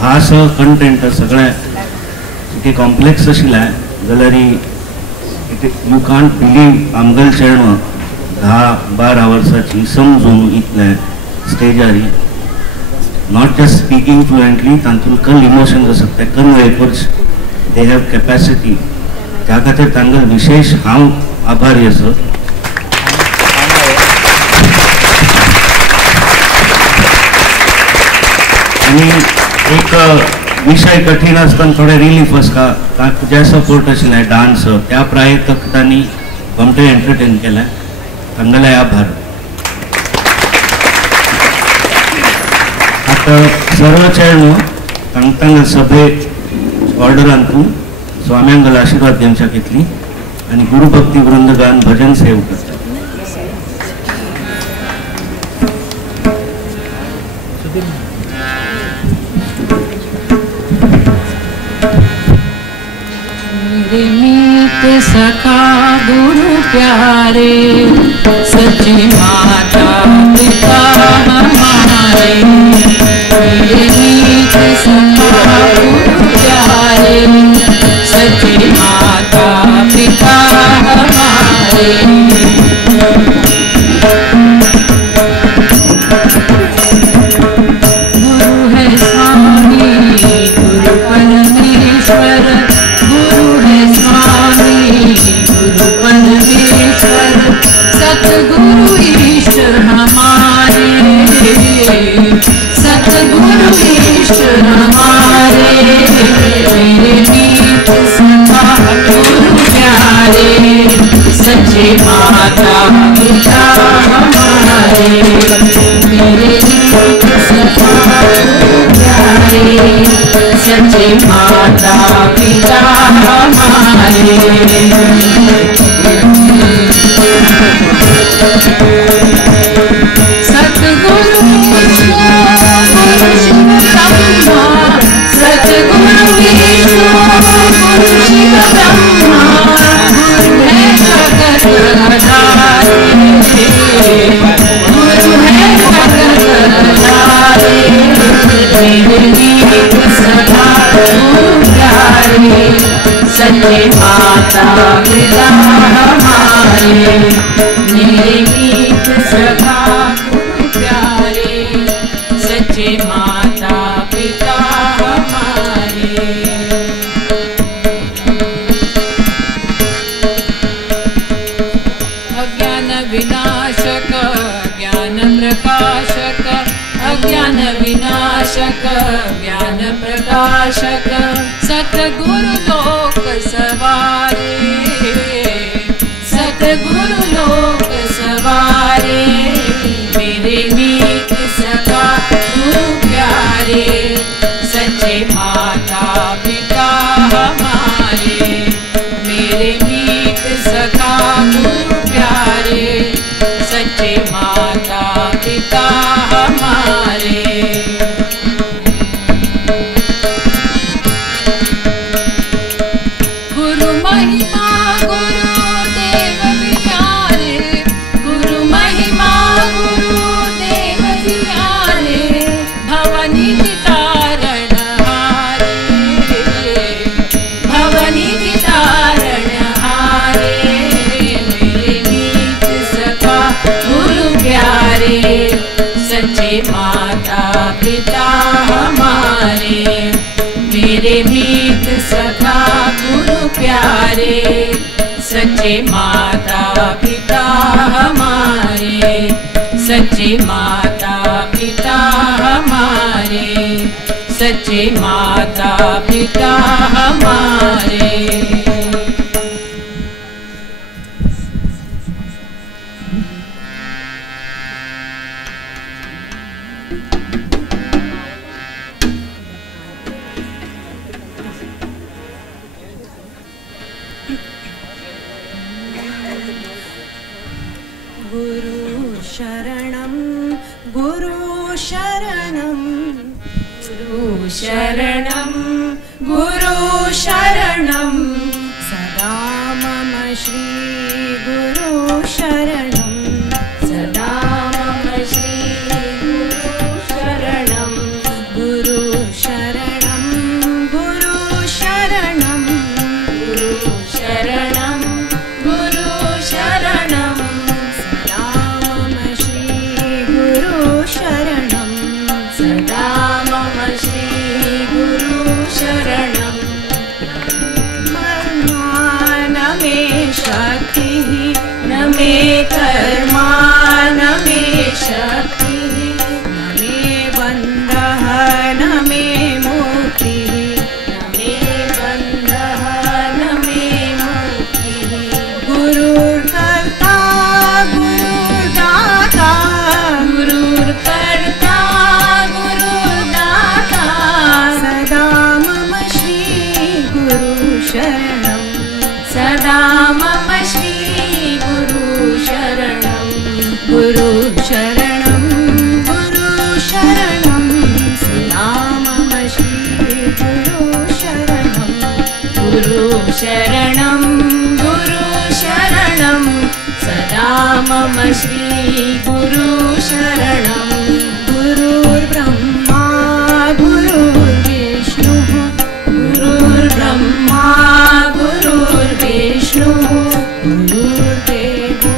हा कंटेंट सगळ्या इतके कॉम्प्लेक्स आशिल्लें जाल्यार यू कांट बिलीव आमगेल चेडवां 10-12 वर्सांची समजून इतलें स्टेजार नॉट जस्ट स्पीकिंग फ्लुएंटली तातूंत कल इमोशन्स आसात ते कन्वे करचे दे हॅव कॅपॅसिटी त्या खातीर तांकां विशेष हांव आभारी आसा. आनी एक विषय कठीण आसतना थोडे रिलीफ आसता ताका जे सपोर्ट आशिल्ले डान्स त्या प्रायेक तांणी कमटे एंटरटेन केलें तांगेले आभार. आता सर्व चेडवां तांकां सभे ऑर्डरान तूं स्वाम्यांगल आशीर्वाद घेवच्या घेतली आनी गुरुभक्ती वृंदगान भजन सेव करता. मीत सखा गुरु प्यारे सच्ची माता पिता हमारे. मीत सखा गुरु प्यारे सच्ची माता पिता हमारे. गुरु है स्वामी गुरु परमेश्वर सतगुरु इष्ट हमारे. सतगुरु इष्ट हमारे. मेरे मीत सखा गुरु प्यारे सच्चे माता पिता हमारे. मेरे मीत सखा गुरु प्यारे सच्चे माता पिता हमारे. सतगुरु गुरु शिव ब्रह्मा. सतगुरु विष्णु गुरु शिव ब्रह्मा. गुरु है जगत आधारे. गुरु है जगत आधारे. मेरे मीत सखा गुरु प्यारे सच्चे माता पिता हमारे. मेरे मीत सखा गुरु प्यारे सच्चे माता पिता हमारे. अज्ञान विनाशक ज्ञान प्रकाशक. अज्ञान विनाशक ज्ञान प्रकाशक. सतगुरु लोक सवारे. सतगुरु लोक सवारे. मेरे मीत सखा गुरु प्यारे सच्चे माता पिता हमारे. मेरे मीत सखा गुरु प्यारे सच्चे माता पिता हमारे. गुरु महिमा गुरु देव प्यारे. गुरु महिमा गुरु देव प्यारे. भवनी तारण हारे. भवनी तारण हारे. मेरे मीत सखा गुरु प्यारे सच्चे माता पिता हमारे. मेरे मीत सखा गुरु प्यारे सच्चे माता पिता हमारे. सच्चे माता पिता हमारे. सच्चे माता पिता हमारे. गुरु शरणं गुरु शरणं गुरु शरणं गुरु शरणं सदा मम श्री गुरु शरणं सदा मम श्री गुरु शरणं गुरु शरणं गुरु शरणं शरणं न मे शक्तिः न मे कर्मा न मे शक्तिः न मे बन्धः न मे मुक्तिः न मे बन्धः न मे मुक्तिः गुरुर्कर्ता गुरुर्दाता गुरुर्कर्ता गुरुर्दाता सदा मम श्री गुरु शरणं सदा मम श्री गुरु शरणं गुरु शरणं गुरु शरणं सदा मम श्री गुरु शरणं गुरु शरणं गुरु शरणं सदा मम श्री गुरु शरणं गुरुर्ब्रह्मा गुरुर्विष्णुः गुरुर्ब्रह्मा गुरुर्विष्णुः गुरुर्देवो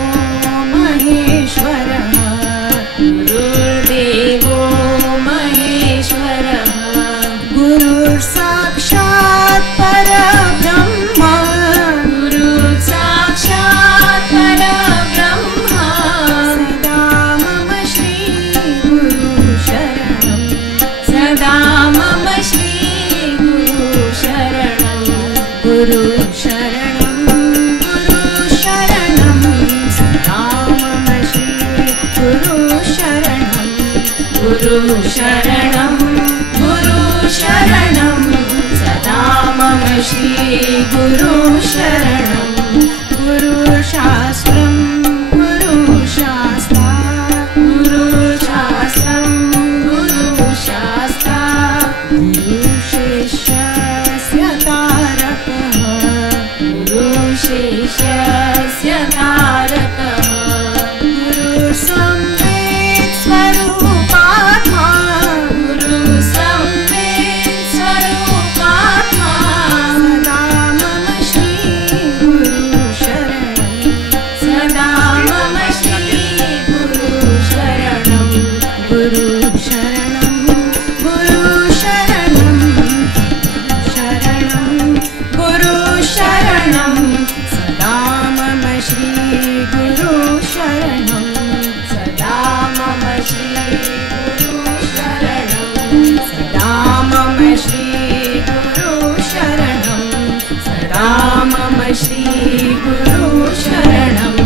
महेश्वरः गुरुर्देवो महेश्वरः गुरुर्साक्षात् परब्रह्म गुरुर्साक्षात् परब्रह्म सदा मम श्री गुरु शरणं सदा मम श्री गुरु शरणं गुरु शरणं गुरु शरणं सदा मम श्री गुरु शरणं गुरु शरणं गुरु शरणं सदा मम श्री गुरु शरणं गुरुशास्त्रं गुरुशास्त्रा गुरुशास्त्रं गुरुशास्त्रा गुरुशिष्यस्य तारकः गुरुशिष्यस्य तारकः गुरुसंवेद स्वरूपात्मा गुरुसंवेद स्वरूपात्मा सदा मम श्री गुरु शरणं सदा मम श्री गुरु शरणं गुरु शरणं गुरु शरणं शरणं गुरु शरणं सदा मम श्री गुरु शरणं सदा मम श्री गुरु शरणं सदा मम श्री गुरु शरणं सदा मम श्री गुरु शरणं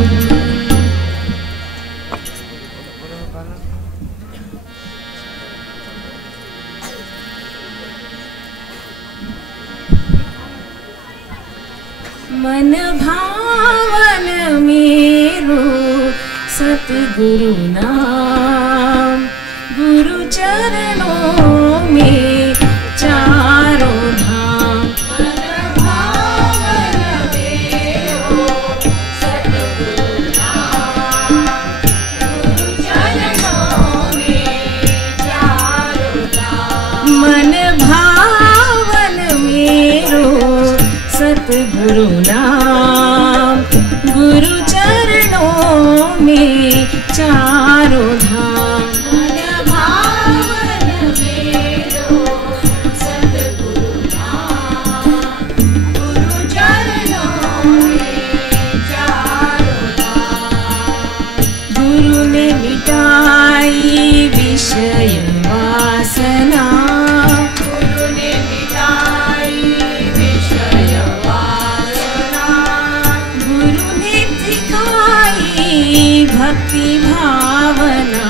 मन भावन मेरो सतगुरु नाम गुरु चरणों में चारों धाम मन भावन मेरो सतगुरु नाम गुरु चरणों में चारों धाम मन भावन मेरो सतगुरु नाम गुरु चरणों में चारों धाम मन भावन मेरो सतगुरु नाम गुरु चरणों में चारों धाम गुरु ने मिटाई विषय वासना गुरु ने मिटाई विषय वासना गुरु ने दिखाई भक्ति भावना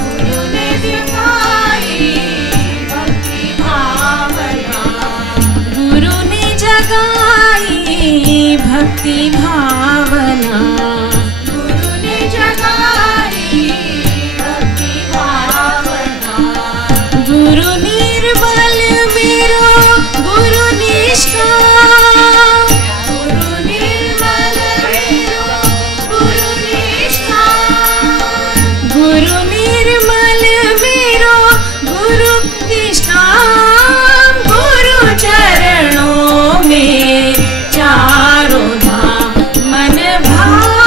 गुरु ने दिखाई भक्ति भावना गुरु ने जगाई भक्ति भावना गुरु ने जगाई भक्ति भावना गुरु निर्बल मेरो गुरु निष्काम गुरु निर्मल मेरो गुरु निष्काम गुरु निर्मल मेरो गुरु निष्काम गुरु चरणों में चारों धाम मन भाव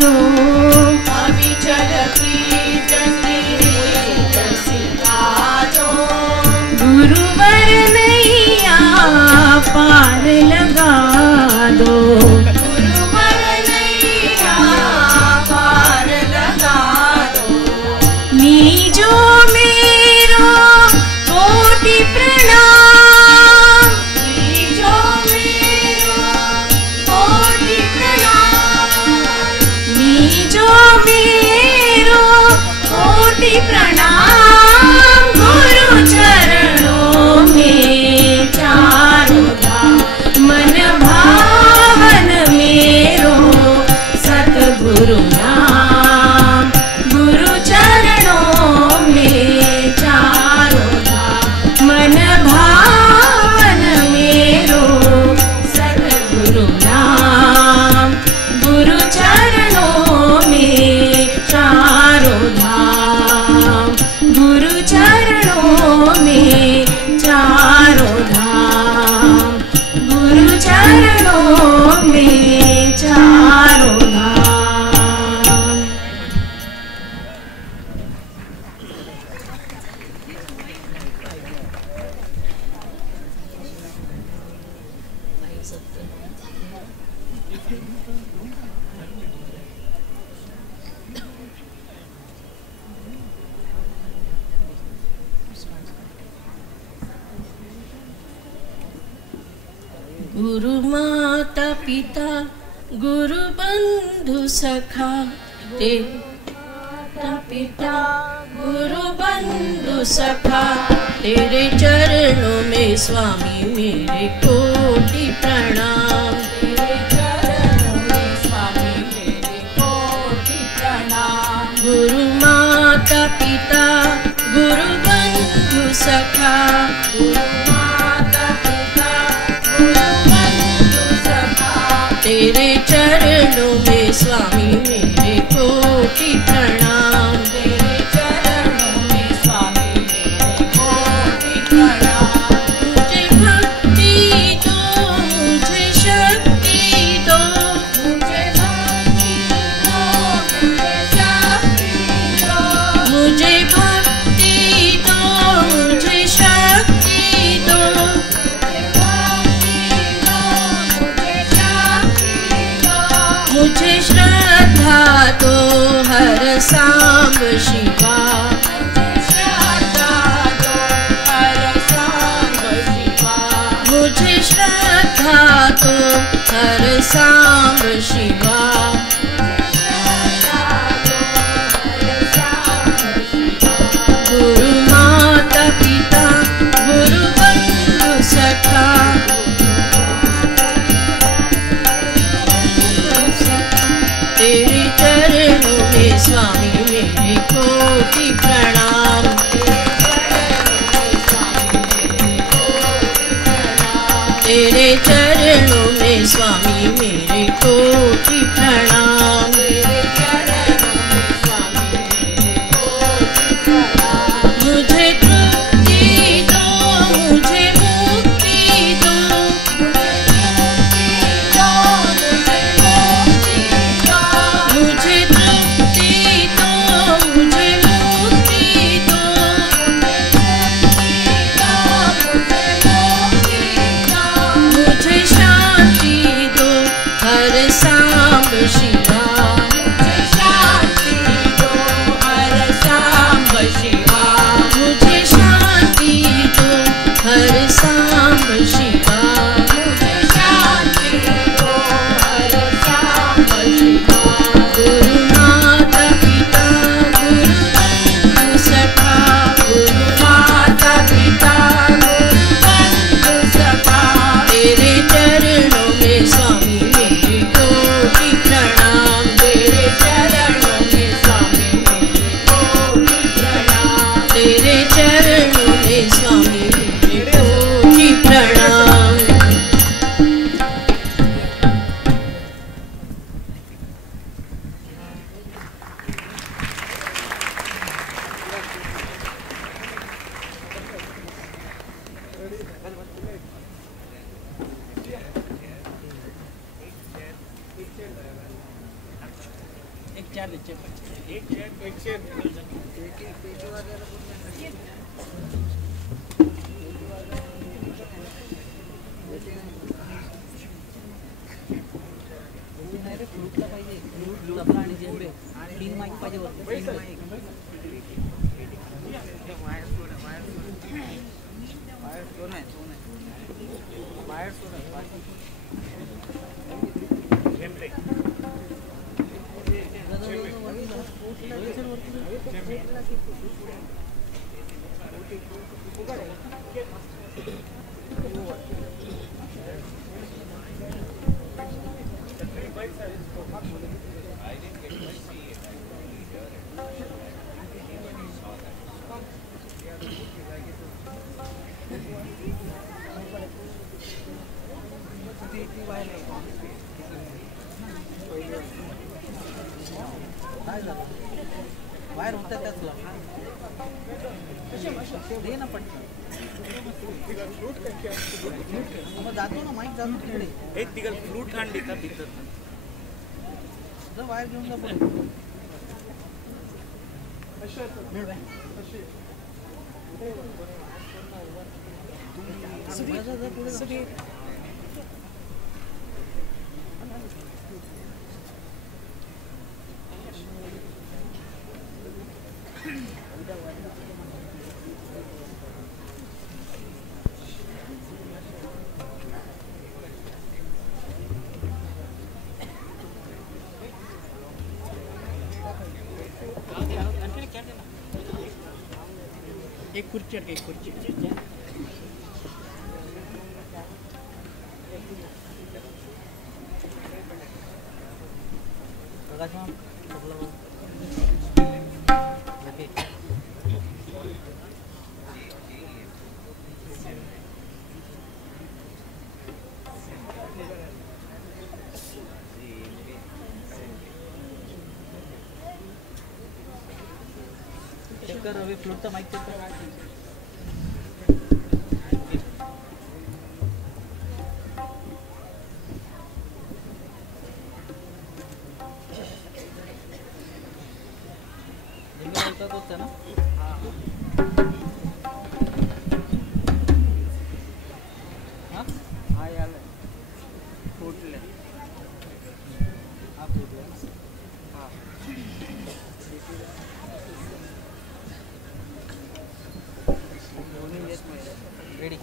दो, अविचल कीर्तन रीत सिखा दो, गुरुवर नैया पार लगा दो, गुरुवर नैया पार लगा दो, नीजो मेरो कोटि प्रणाम, नीजो मेरो कोटि प्रणाम, नीजो मेरो कोटि प्रणाम, गुरु चरणों में चारों धाम, मन भावन मेरो सतगुरु नाम, गुरु चरणों में चारों धाम, मन भावन मेरो सतगुरु नाम, गुरु चरणों में चारों धाम, गुरु चरणों में चारों धाम, गुरु चरणों में चारों धाम। गुरु माता पिता गुरु बंधु सखा, माता पिता गुरु बंधु सखा, तेरे चरणों में स्वामी मेरे कोटि प्रणाम, तेरे चरणों में स्वामी मेरे कोटि प्रणाम, गुरु माता पिता गुरु बंधु सखा, गुरु माता पिता गुरु बंधु सखा, तेरे चरणों में स्वामी मेरे कोटि प्रणाम, तेरे चरणों में स्वामी मेरे कोटि प्रणाम, मुझे भक्ति दो, मुझे शक्ति दो, मुझे भक्ति दो, मुझे शक्ति दो, मुझे भक्ति दो, मुझे शक्ति दो, मुझे भक्ति दो, मुझे शक्ति दो, मुझे श्रद्धा दो हर सांब शिवा, मुझे श्रद्धा दो हर सांब शिवा, मुझे श्रद्धा दो हर सांब शिवा, गुरु माता पिता गुरु बंधु सखा, तेरे चरणों में स्वामी मेरे कोटि प्रणाम, तेरे चरणों में स्वामी मेरे कोटि प्रणाम, मुझे तृप्ति दो, मुझे मुक्ति दो, मुझे तृप्ति दो, मुझे मुक्ति दो, मुझे शांति दो हर सांब शिवा, बाहेर होत्या त्यातला दे ना पटकन मग जातो ना माईक जातो तिकडे एक तिकडे फ्लूट काढली का भीतर जर बाहेर घेऊन जा पुढे एक खुर्ची एक खुर्ची चेक कर रवि फ्लूट का माइक चेक कर होता ना हाँ हाँ यार फुटले हाँ फुटले हाँ रेडी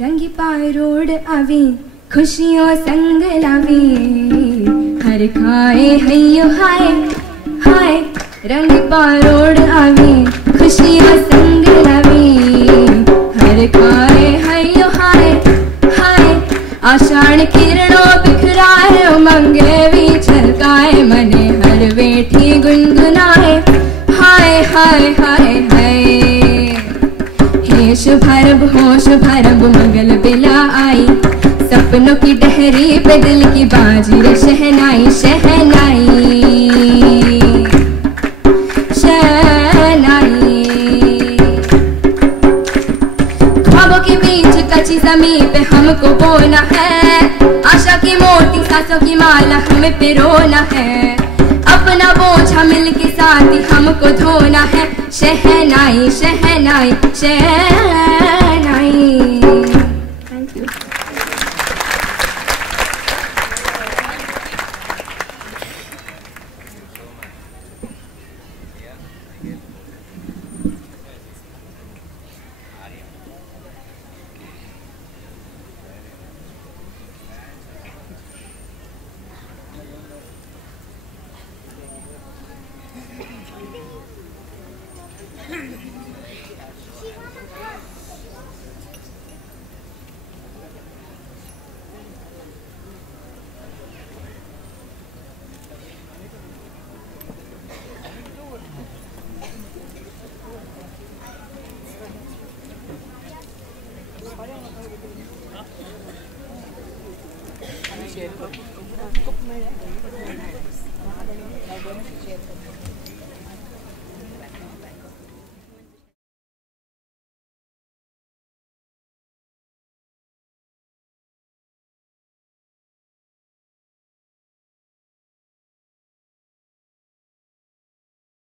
रंगी पाए रोड आवे खुशियों संग लावे हर खाए हयो हाय हाय रंगी पाए रोड आवे खुशियों संग लावे हर खाए हयो हाय हाय आषाढ़ किरणों बिखराए उमंगे भी छलकाए मने हर बैठी गुनगुनाए हाय हाय हाय हाय शुभारंभ हो शुभारंभ मंगल बेला आई सपनों की डहरी पे दिल की बाजी रे शहनाई शहनाई शहनाई ख्वाबों के बीच कच्ची जमीन पे हमको बोना है आशा की मोटी सांसों की माला हमें पिरोना है अपना बोझा मिल के साथ ही हमको धोना है shehnai shehnai shehnai. Thank you. Share करो, कुक में